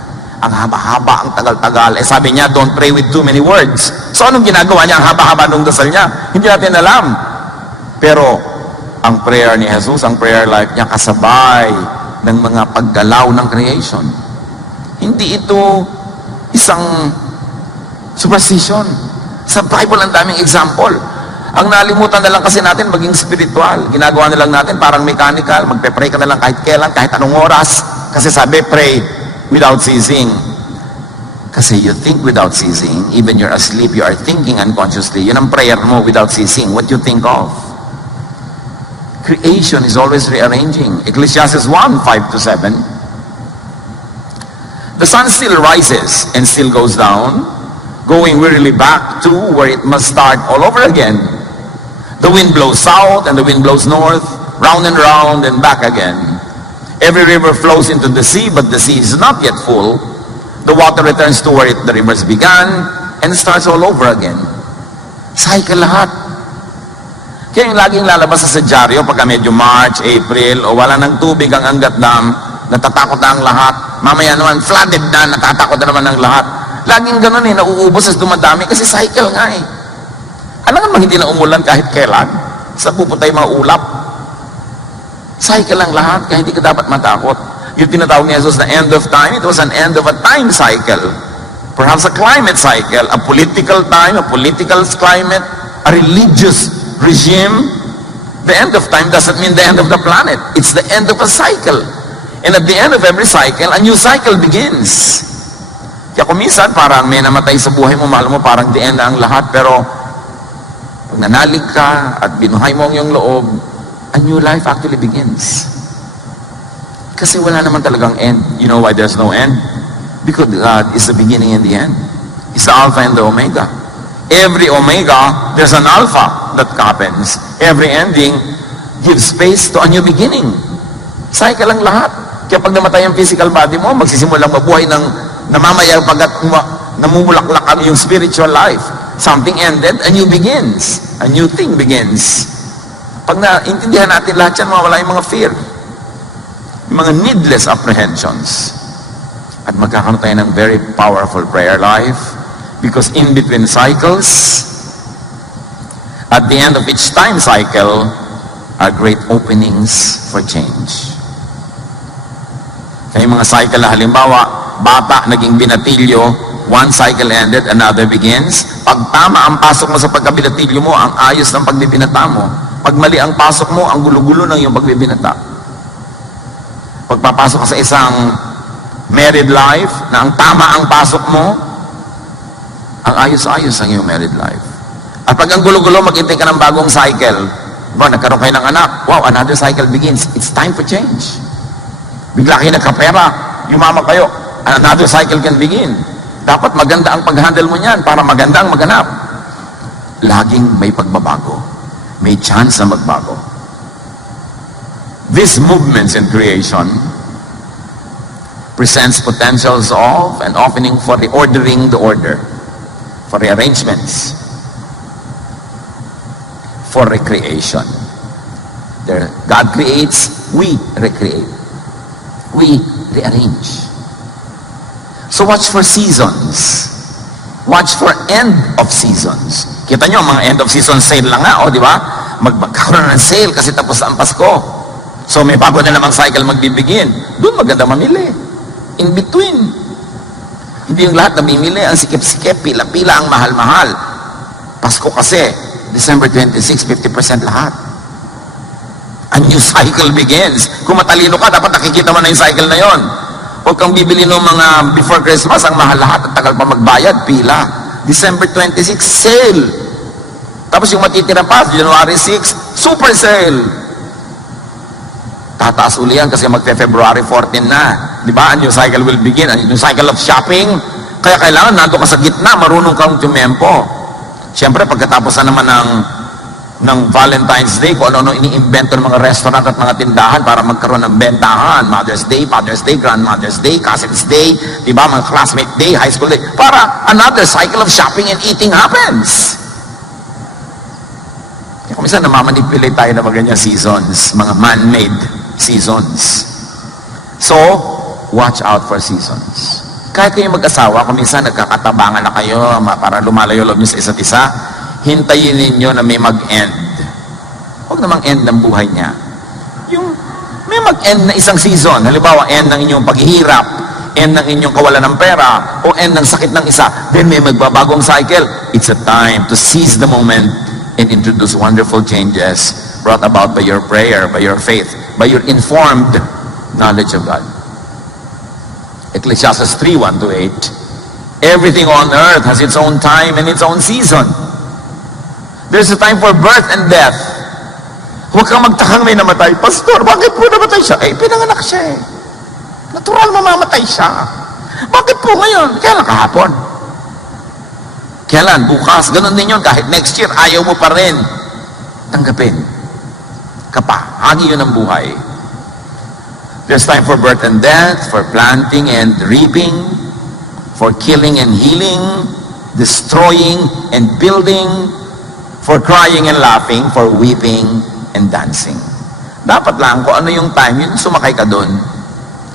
Ang haba-haba, ang tagal-tagal. Eh sabi niya, don't pray with too many words. So anong ginagawa niya? Ang haba-haba ng dasal niya. Hindi natin alam. Pero, ang prayer ni Jesus, ang prayer life niya, kasabay ng mga paggalaw ng creation. Hindi ito isang superstition. Sa Bible, ang daming example. Ang nalimutan na lang kasi natin maging spiritual. Ginagawa na lang natin parang mechanical. Magpe-pray ka na lang kahit kailan, kahit anong oras. Kasi sabi, pray without ceasing. Kasi you think without ceasing. Even you're asleep, you are thinking unconsciously. Yun ang prayer mo without ceasing. What you think of. Creation is always rearranging. Ecclesiastes 1:5-7. The sun still rises and still goes down, going wearily back to where it must start all over again. The wind blows south and the wind blows north, round and back again. Every river flows into the sea, but the sea is not yet full. The water returns to where the rivers began and starts all over again. Cycle lahat. Kaya yung laging lalabas sa dyaryo pagka medyo March, April, o wala ng tubig ang Angat Dam, natatakot na ang lahat. Mamaya naman, flooded na, natatakot na naman ang lahat. Laging ganun nauubos as dumadami kasi cycle nga eh. Ano naman hindi na umulan kahit kailan? Sa pupunta yung mga ulap. Cycle lang lahat, kaya hindi ka dapat matakot. Yung tinatawag ni Jesus na end of time, it was an end of a time cycle. Perhaps a climate cycle, a political time, a political climate, a religious regime. The end of time doesn't mean the end of the planet. It's the end of a cycle. And at the end of every cycle, a new cycle begins. Kaya kung minsan parang may namatay sa buhay mo, mahal mo parang the end na ang lahat, pero pag nanalig ka at binuhay mo ang iyong loob, a new life actually begins. Kasi wala naman talagang end. You know why there's no end? Because God is the beginning and the end. He's the Alpha and the Omega. Every omega, there's an alpha that happens. Every ending gives space to a new beginning. Cycle ang lahat. Kaya pag namatay ang physical body mo, magsisimulang mabuhay ng namamayag pagkat namumulaklak ang yung spiritual life. Something ended, a new begins. A new thing begins. Pag naintindihan natin lahat yan, mawala yung mga fear. Yung mga needless apprehensions. At magkakaroon tayo ng very powerful prayer life. Because in between cycles, at the end of each time cycle, are great openings for change. Kaya yung mga cycle na halimbawa, bata naging binatilyo, one cycle ended, another begins. Pag tama ang pasok mo sa pagkabinatilyo mo, ang ayos ng pagbibinata mo. Pag mali ang pasok mo, ang gulo-gulo ng iyong pagbibinata. Pag papasok ka sa isang married life, na ang tama ang pasok mo, ang ayos-ayos ang iyong married life. At pag ang gulo-gulo, maghintay ka ng bagong cycle. Diba, nagkaroon kayo ng anak, wow, another cycle begins. It's time for change. Bigla kayo nagkapera, yumama kayo, another cycle can begin. Dapat maganda ang pag-handle mo niyan para maganda ang maganap. Laging may pagbabago. May chance na magbago. These movements in creation presents potentials of and opening for reordering the order, for rearrangements, for recreation. There, God creates, we recreate. We rearrange. So watch for seasons. Watch for end of seasons. Kita nyo, mga end of season sale lang nga, di ba? Magkakaroon ng sale kasi tapos ang Pasko. So may bago na namang cycle magbibigin. Doon maganda mamili. In between. Hindi yung lahat namimili, ang sikip-sikip, pila-pila, ang mahal-mahal. Pasko kasi, December 26, 50% lahat. A new cycle begins. Kung matalino ka, dapat nakikita mo na yung cycle na yon. Huwag kang bibili ng mga before Christmas, ang mahal lahat, at tagal pa magbayad, pila. December 26, sale. Tapos yung matitira pa, January 6, super sale. Tataas uli yan kasi magpe-February 14 na. Di ba? A new cycle will begin. A new cycle of shopping. Kaya kailangan nando ka sa gitna, marunong kang tumempo. Siyempre, pagkatapos na naman ng Valentine's Day, kung ano-ano ini-invento ng mga restaurant at mga tindahan para magkaroon ng bentahan. Mother's Day, Father's Day, Grandmother's Day, Cousin's Day, di ba? Mga classmate day, high school day. Para another cycle of shopping and eating happens. Kaya kung minsan namamanipulate tayo ng mga ganyan seasons, mga man-made seasons. So, watch out for seasons. Kahit kayo mag-asawa, kung minsan nagkakatabangan na kayo para lumalayo loob nyo sa isa't isa, hintayin ninyo na may mag-end. Huwag namang end ng buhay niya. Yung may mag-end na isang season. Halimbawa, end ng inyong paghihirap, end ng inyong kawalan ng pera, o end ng sakit ng isa. Then may magbabagong cycle. It's a time to seize the moment and introduce wonderful changes brought about by your prayer, by your faith, by your informed knowledge of God. Ecclesiastes 3:1-8. Everything on earth has its own time and its own season. There's a time for birth and death. Huwag kang magtakang may namatay. Pastor, bakit po namatay siya? Eh, pinanganak siya eh. Natural mamamatay siya. Bakit po ngayon? Kailan kahapon? Kailan? Bukas? Ganun din yun. Kahit next year, ayaw mo pa rin. Tanggapin. Kapahagi yun ang buhay. There's time for birth and death, for planting and reaping, for killing and healing, destroying and building, for crying and laughing, for weeping and dancing. Dapat lang kung ano yung time, yun sumakay ka doon.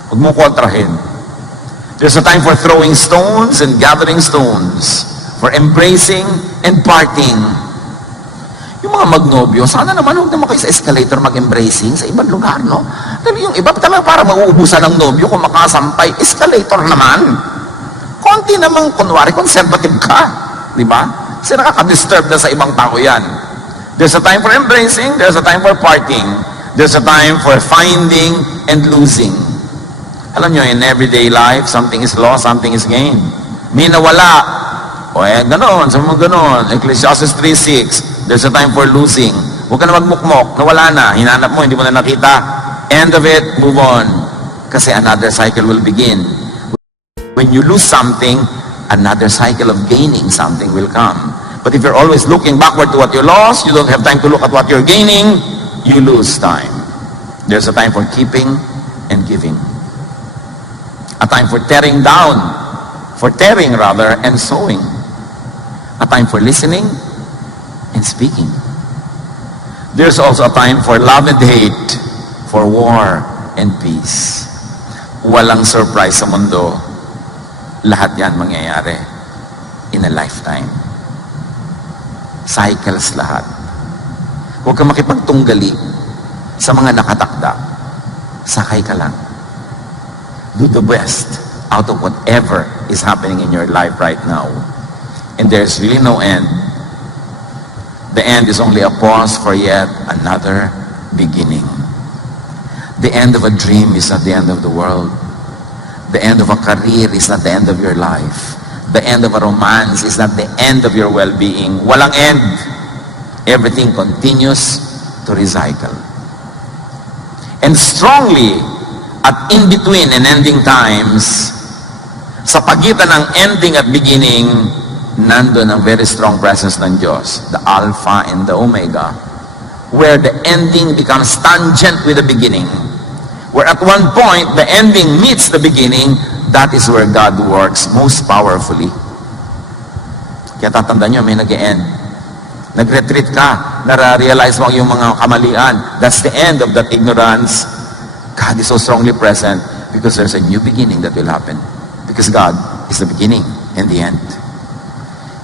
Huwag mo kontrahin. There's a time for throwing stones and gathering stones, for embracing and parting. Yung mga magnobyo, sana naman huwag naman kayo sa escalator mag-embracing sa ibang lugar, no? Dahil yung iba talaga para mauubusan ng nobyo kung makasampay, escalator naman. Konti namang, kunwari, conservative ka. Di ba? Kasi nakaka-disturb na sa ibang tao yan. There's a time for embracing, there's a time for parting, there's a time for finding and losing. Alam nyo, in everyday life, something is lost, something is gained. May nawala. O eh, ganoon, sabi mo ganoon. Ecclesiastes 3:6, there's a time for losing. Huwag ka na magmukmok, nawala na, hinanap mo, hindi mo na nakita. End of it, move on. Kasi another cycle will begin. When you lose something, another cycle of gaining something will come. But if you're always looking backward to what you lost, you don't have time to look at what you're gaining, you lose time. There's a time for keeping and giving. A time for tearing rather, and sowing. A time for listening and speaking. There's also a time for love and hate, for war and peace. Walang surprise sa mundo. Lahat yan mangyayari in a lifetime. Cycles lahat. Huwag kang makipagtunggali sa mga nakatakda. Sakay ka lang. Do the best out of whatever is happening in your life right now. And there's really no end. The end is only a pause for yet another beginning. The end of a dream is not the end of the world. The end of a career is not the end of your life. The end of a romance is not the end of your well-being. Walang end. Everything continues to recycle. And strongly, at in-between and ending times, sa pagitan ng ending at beginning, nandun ang very strong presence ng Diyos, the Alpha and the Omega, where the ending becomes tangent with the beginning. Where at one point, the ending meets the beginning, that is where God works most powerfully. Kaya tatandaan nyo, may nag-e-end. Nag-retreat ka, nare-realize mo yung mga kamalian. That's the end of that ignorance. God is so strongly present because there's a new beginning that will happen. Because God is the beginning and the end.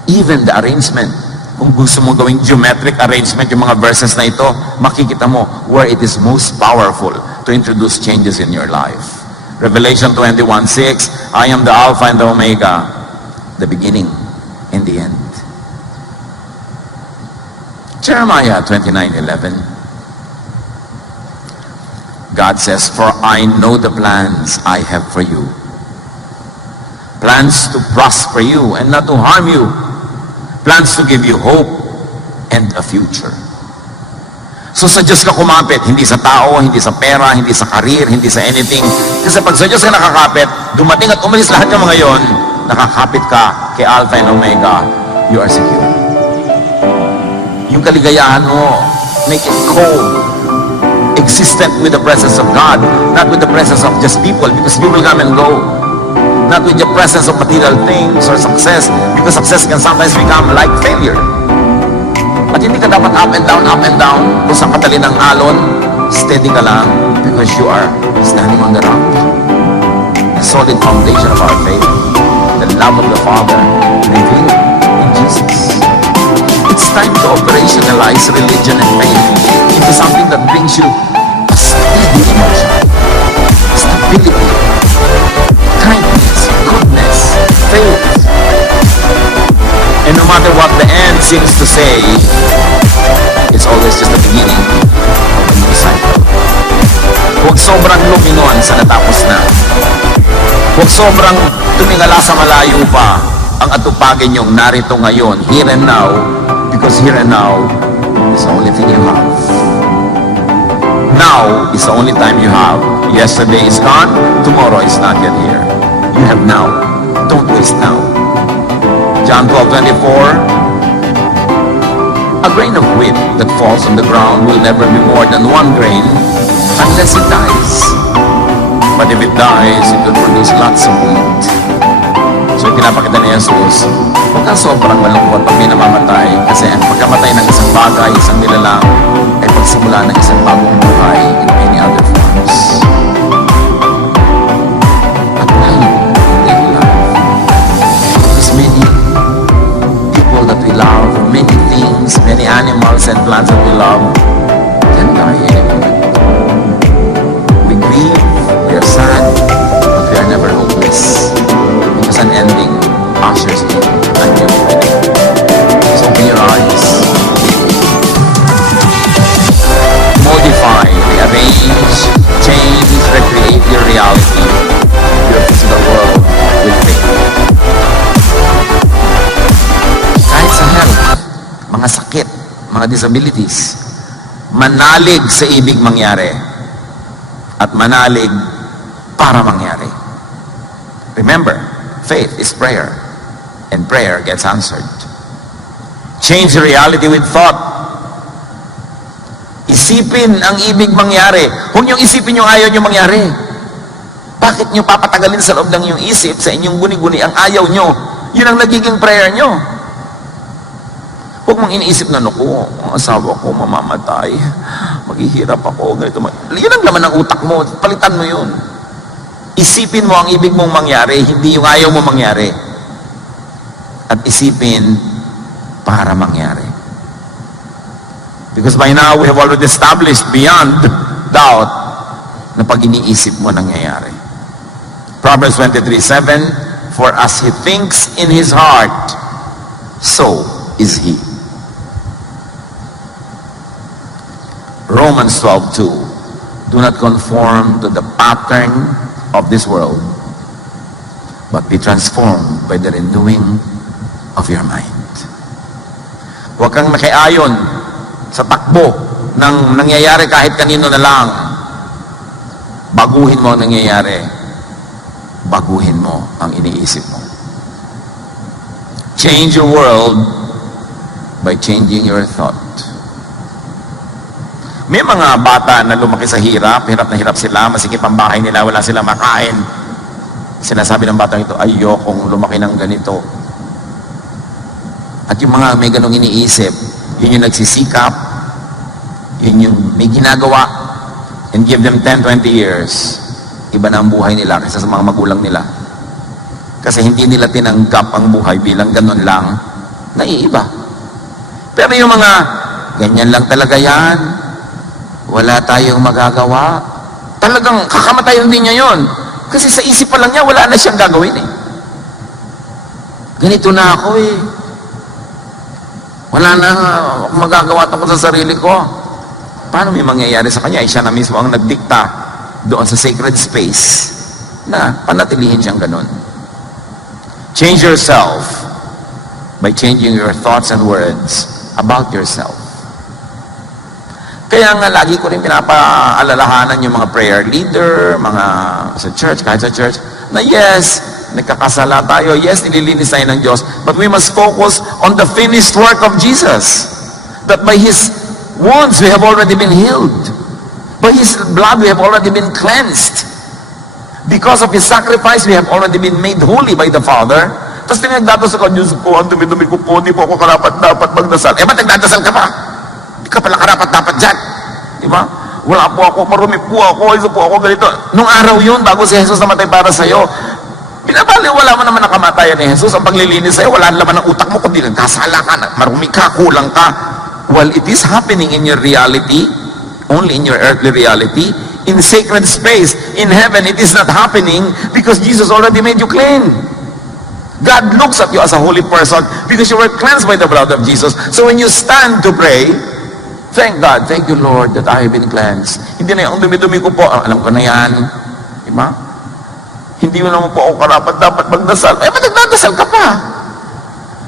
Even the arrangement, kung gusto mo gawing geometric arrangement yung mga verses na ito, makikita mo where it is most powerful to introduce changes in your life. Revelation 21:6, I am the Alpha and the Omega, the beginning and the end. Jeremiah 29:11, God says, for I know the plans I have for you. Plans to prosper you and not to harm you. Plans to give you hope and a future. So sa Diyos ka kumapit, hindi sa tao, hindi sa pera, hindi sa career, hindi sa anything. Kasi pag sa Diyos ka nakakapit, dumating at umalis lahat ng mga yon, nakakapit ka kay Alpha and Omega, you are secure. Yung kaligayahan mo, make it co-existent with the presence of God, not with the presence of just people, because people come and go. Not with the presence of material things or success, because success can sometimes become like failure. At hindi ka dapat up and down. Kung sa katalin ng alon, steady ka lang because you are standing on the rock. The solid foundation of our faith, the love of the Father revealed in Jesus. It's time to operationalize religion and faith into something that brings you a steady emotion, stability, kindness, goodness, faith. And no matter what the end seems to say, it's always just the beginning of a new cycle. Huwag sobrang lumingon sa natapos na. Huwag sobrang tumingala sa malayo pa ang atupagin yung narito ngayon, here and now, because here and now is the only thing you have. Now is the only time you have. Yesterday is gone, tomorrow is not yet here. You have now. Don't waste now. John 12:24, a grain of wheat that falls on the ground will never be more than one grain unless it dies. But if it dies, it will produce lots of wheat. So pinapakita ni Jesus, huwag kang sobrang malungkot pag may namamatay, kasi ang pagkamatay ng isang bagay, isang nilalang, ay pagsimula ng isang bagong buhay in many other forms. At tayo, daily life, is many people that we love, many things, many animals and plants that we love, can die any moment. We grieve, we are sad, but we are never hopeless. Because an ending ushers in a new beginning. So open your eyes. Modify, rearrange, change, recreate your reality, your physical world with faith. Kahit sa health, mga sakit, mga disabilities, manalig sa ibig mangyari at manalig para mangyari. Remember, faith is prayer, and prayer gets answered. Change reality with thought. Isipin ang ibig mangyari. Huwag niyong isipin yung ayaw niyo mangyari. Bakit niyo papatagalin sa loob ng iyong isip, sa inyong guni-guni, ang ayaw niyo? Yun ang nagiging prayer niyo. Huwag mong iniisip na, naku, ang asawa ko mamamatay, maghihirap ako, ganito. Yun ang laman ng utak mo, palitan mo yun. Isipin mo ang ibig mong mangyari, hindi yung ayaw mo mangyari. At isipin para mangyari. Because by now, we have already established beyond doubt na pag iniisip mo nangyayari. Proverbs 23:7, for as he thinks in his heart, so is he. Romans 12:2, do not conform to the pattern of this world, but be transformed by the renewing of your mind. Huwag kang makiayon sa takbo ng nangyayari kahit kanino na lang. Baguhin mo ang nangyayari. Baguhin mo ang iniisip mo. Change your world by changing your thought. May mga bata na lumaki sa hirap na hirap sila, masikip ang bahay nila, wala silang makain. Sinasabi ng batang ito, ayokong lumaki ng ganito. At yung mga may ganong iniisip, yun yung nagsisikap, yun yung may ginagawa, and give them 10-20 years, iba na ang buhay nila kaysa sa mga magulang nila. Kasi hindi nila tinanggap ang buhay bilang ganon lang, naiiba. Pero yung mga, ganyan lang talaga yan, wala tayong magagawa, talagang kakamatayan din niya yun. Kasi sa isip pa lang niya, wala na siyang gagawin eh. Ganito na ako eh. Wala na akong magagawa tungkol sa sarili ko. Paano may mangyayari sa kanya? Siya na mismo ang nagdikta doon sa sacred space na panatilihin siyang ganun. Change yourself by changing your thoughts and words about yourself. Kaya nga lagi ko rin pinapaalalahanan yung mga prayer leader, mga sa church, kahit sa church, na yes, nagkakasala tayo, yes, nililinis tayo ng Diyos, but we must focus on the finished work of Jesus. That by His wounds we have already been healed. By His blood we have already been cleansed. Because of His sacrifice, we have already been made holy by the Father. Tapos tinagdadasal ko, Diyos ko, ang dumi-dumi ko po, di po ako karapat-dapat magdasal. Ba't nagdadasal ka pa? Di ka pala karapat-dapat dyan. Di ba? Wala po ako, marumi po ako, isa po ako, ganito. Nung araw yun, bago si Jesus namatay para sa'yo, pinabaliwala mo naman ang kamatayan ni Jesus. Ang paglilinis sa'yo, wala naman ang utak mo, kundi nagkasala ka, marumi ka, kulang ka. Well, it is happening in your reality, only in your earthly reality. In sacred space, in heaven, it is not happening because Jesus already made you clean. God looks at you as a holy person because you were cleansed by the blood of Jesus. So when you stand to pray, thank God, thank you Lord that I have been cleansed. Hindi na yung dumi-dumi ko po, alam ko na yan. Diba? Hindi mo naman po ako karapat-dapat magdasal. Ba't nagdadasal ka pa?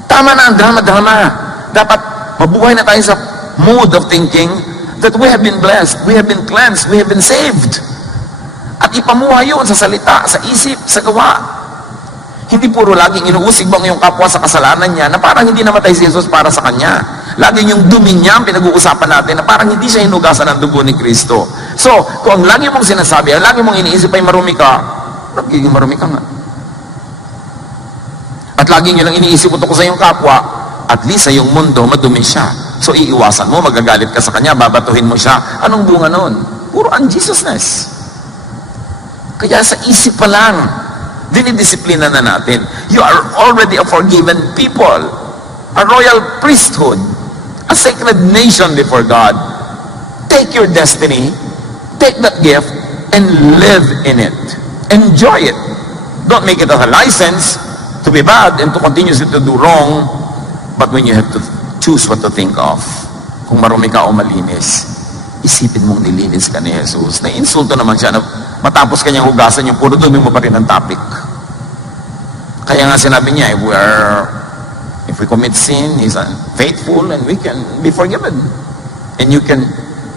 Tama na ang drama-drama. Dapat mabuhay na tayo sa mood of thinking that we have been blessed, we have been cleansed, we have been saved. At ipamuhay yun sa salita, sa isip, sa gawa. Hindi puro laging inuusig mo ang iyong kapwa sa kasalanan niya na parang hindi namatay si Jesus para sa kanya. Laging yung dumi niya ang pinag-uusapan natin na parang hindi siya hinugasan ng dugo ni Kristo. So, kung ang lagi mong sinasabi, ang lagi mong iniisip ay marumi ka, nagiging marumi ka nga. At laging yun ang iniisip mo ko sa iyong kapwa, at least sa iyong mundo, madumi siya. So, iiwasan mo, magagalit ka sa kanya, babatuhin mo siya. Anong bunga nun? Puro unjesusness. Kaya sa isip pa lang, dinidisiplina na natin. You are already a forgiven people, a royal priesthood, a sacred nation before God. Take your destiny, take that gift, and live in it. Enjoy it. Don't make it as a license to be bad and to continuously to do wrong, but when you have to choose what to think of, kung marumi ka o malinis, isipin mong nilinis ka ni Jesus. Na-insulto naman siya na matapos kanyang hugasan yung puro dumi mo pa rin ang topic. Kaya nga sinabi niya, if we commit sin, He's faithful and we can be forgiven. And you can,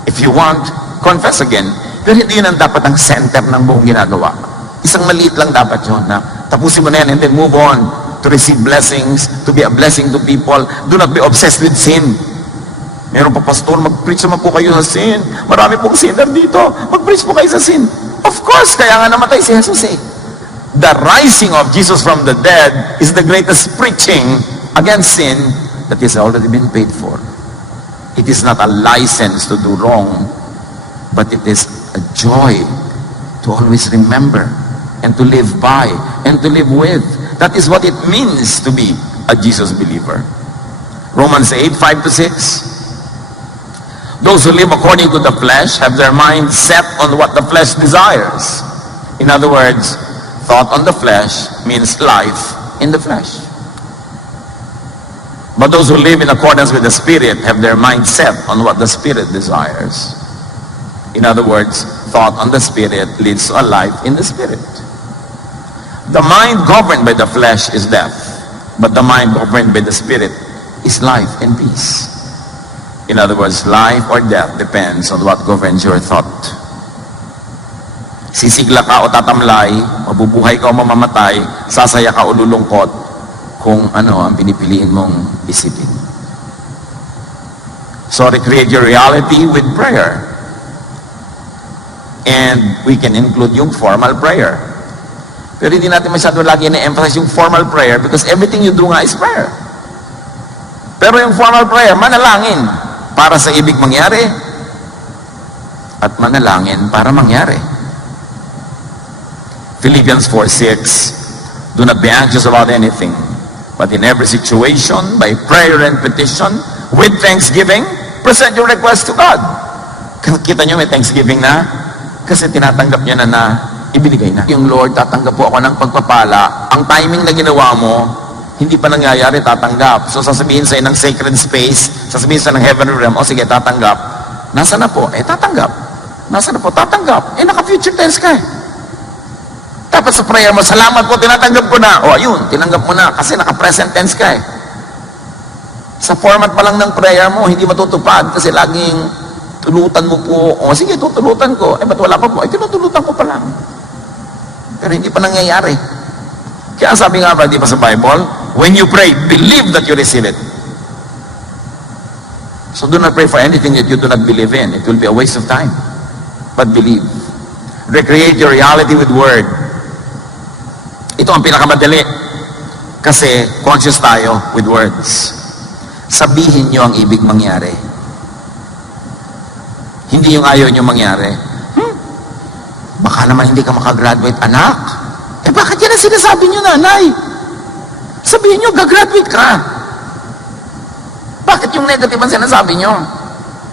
if you want, confess again. Pero hindi yun ang dapat ang center ng buong ginagawa. Isang maliit lang dapat yun na tapusin mo na yan and then move on. to receive blessings, to be a blessing to people. Do not be obsessed with sin. Meron pa, pastor, mag-preach naman po kayo sa sin. Marami pong sinner dito. Mag-preach po kayo sa sin. Of course, kaya nga namatay si Jesus eh. The rising of Jesus from the dead is the greatest preaching against sin that has already been paid for. It is not a license to do wrong, but it is a joy to always remember and to live by and to live with. That is what it means to be a Jesus believer. Romans 8, 5-6. Those who live according to the flesh have their mind set on what the flesh desires. In other words, thought on the flesh means life in the flesh. But those who live in accordance with the Spirit have their mind set on what the Spirit desires. In other words, thought on the Spirit leads to a life in the Spirit. The mind governed by the flesh is death, but the mind governed by the Spirit is life and peace. In other words, life or death depends on what governs your thought. Sisigla ka o tatamlay, mabubuhay ka o mamamatay, sasaya ka o lulungkot, kung ano ang pinipiliin mong isipin. So recreate your reality with prayer. And we can include yung formal prayer. Pero hindi natin masyado lagi na-emphasize yung formal prayer because everything you do nga is prayer. Pero yung formal prayer, manalangin para sa ibig mangyari at manalangin para mangyari. Philippians 4:6, do not be anxious about anything, but in every situation, by prayer and petition, with thanksgiving, present your request to God. Kita nyo may thanksgiving na? Kasi tinatanggap nyo na ibinigay na. Yung Lord, tatanggap po ako ng pagpapala. Ang timing na ginawa mo, hindi pa nangyayari, tatanggap. So sasabihin sa'yo ng sacred space, sasabihin sa'yo ng heavenly realm, o sige, tatanggap. Nasa na po? Tatanggap. Nasa na po? Tatanggap. Naka-future tense ka eh. Dapat sa prayer mo, salamat po, tinatanggap ko na. O ayun, tinanggap mo na kasi naka-present tense ka eh. Sa format pa lang ng prayer mo, hindi matutupad kasi laging tulutan mo po. O sige, tutulutan ko. Ba't wala pa po? Tinutulutan ko pa lang. Pero hindi pa nangyayari. Kaya sabi nga ba, di ba sa Bible, when you pray, believe that you receive it. So do not pray for anything that you do not believe in. It will be a waste of time. But believe. Recreate your reality with word. Ito ang pinakamadali. Kasi conscious tayo with words. Sabihin nyo ang ibig mangyari. Hindi yung ayaw nyo mangyari. Baka naman hindi ka makagraduate, anak. Bakit yan ang sinasabi nyo, nanay? Sabihin nyo, gagraduate ka. Bakit yung negative ang sinasabi nyo?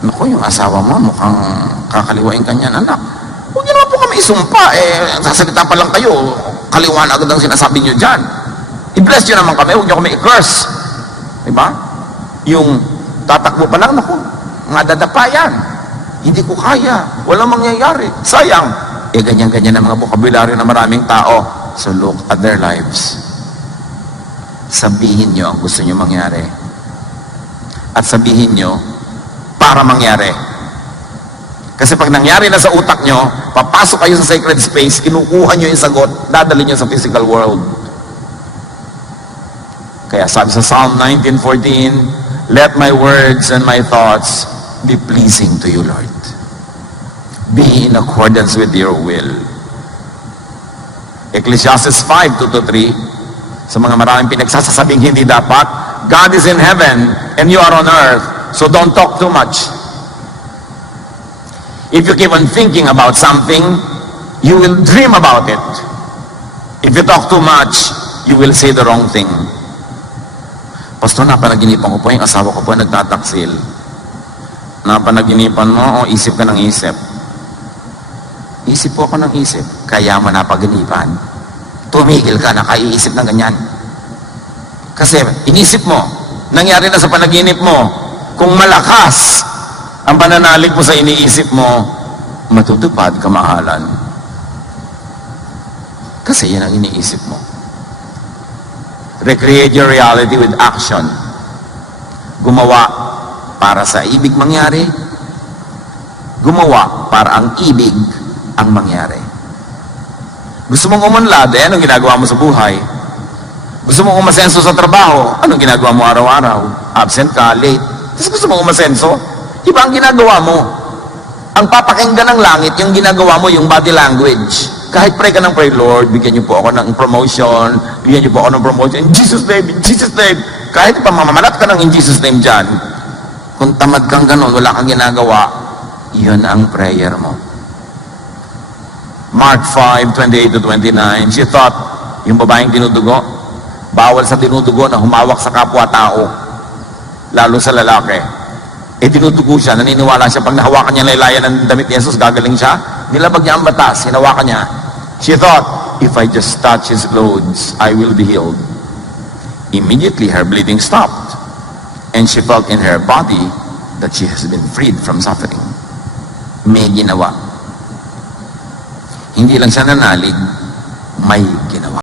Naku, yung asawa mo, mukhang kakaliwain ka niyan, anak. Huwag nyo naman po kami isumpa. Sasalita pa lang kayo, kaliwaan agad ang sinasabi nyo dyan. I-bless nyo naman kami, huwag nyo kami i-curse. Diba? Yung tatakbo pa lang, naku, nga dadapa yan. Hindi ko kaya, walang mangyayari. Sayang. Ganyan-ganyan ang mga bokabularyo na maraming tao. So look at their lives. Sabihin nyo ang gusto nyo mangyari. At sabihin nyo para mangyari. Kasi pag nangyari na sa utak nyo, papasok kayo sa sacred space, kinukuha nyo yung sagot, dadali nyo sa physical world. Kaya sabi sa Psalm 19:14, let my words and my thoughts be pleasing to you, Lord. Be in accordance with your will. Ecclesiastes 5:2-3, sa mga maraming pinagsasasabing hindi dapat, God is in heaven and you are on earth, so don't talk too much. If you keep on thinking about something, you will dream about it. If you talk too much, you will say the wrong thing. Pastor, napanaginipan ko po, yung asawa ko po nagtataksil. Napanaginipan mo, o isip ka ng isip. Isip po ako ng isip, kaya mo napaginipan. Tumigil ka na kaiisip ng ganyan. Kasi inisip mo, nangyari na sa panaginip mo, kung malakas ang pananalig mo sa iniisip mo, matutupad kamahalan. Kasi yan ang iniisip mo. Recreate your reality with action. Gumawa para sa ibig mangyari. Gumawa para ang ibig ang mangyari. Gusto mong umunlad, anong ginagawa mo sa buhay? Gusto mo umasenso sa trabaho, anong ginagawa mo araw-araw? Absent ka, late. Tapos gusto mo umasenso? Iba ang ginagawa mo. Ang papakinggan ng langit, yung ginagawa mo, yung body language. Kahit pray ka ng pray, Lord, bigyan niyo po ako ng promotion, bigyan niyo po ako ng promotion, in Jesus' name, in Jesus' name. Kahit pamamalat ka ng in Jesus' name dyan, kung tamad kang ganon, wala kang ginagawa, yun ang prayer mo. Mark 5:28-29, she thought, yung babaeng tinudugo, bawal sa tinudugo na humawak sa kapwa-tao, lalo sa lalaki. Tinudugo siya, naniniwala siya, pag nahawakan niya laylayan ng damit ni Jesus, gagaling siya. Nilabag niya ang batas, hinawakan niya. She thought, if I just touch his clothes, I will be healed. Immediately, her bleeding stopped, and she felt in her body that she has been freed from suffering. May ginawa. Hindi lang siya nanalig, may ginawa.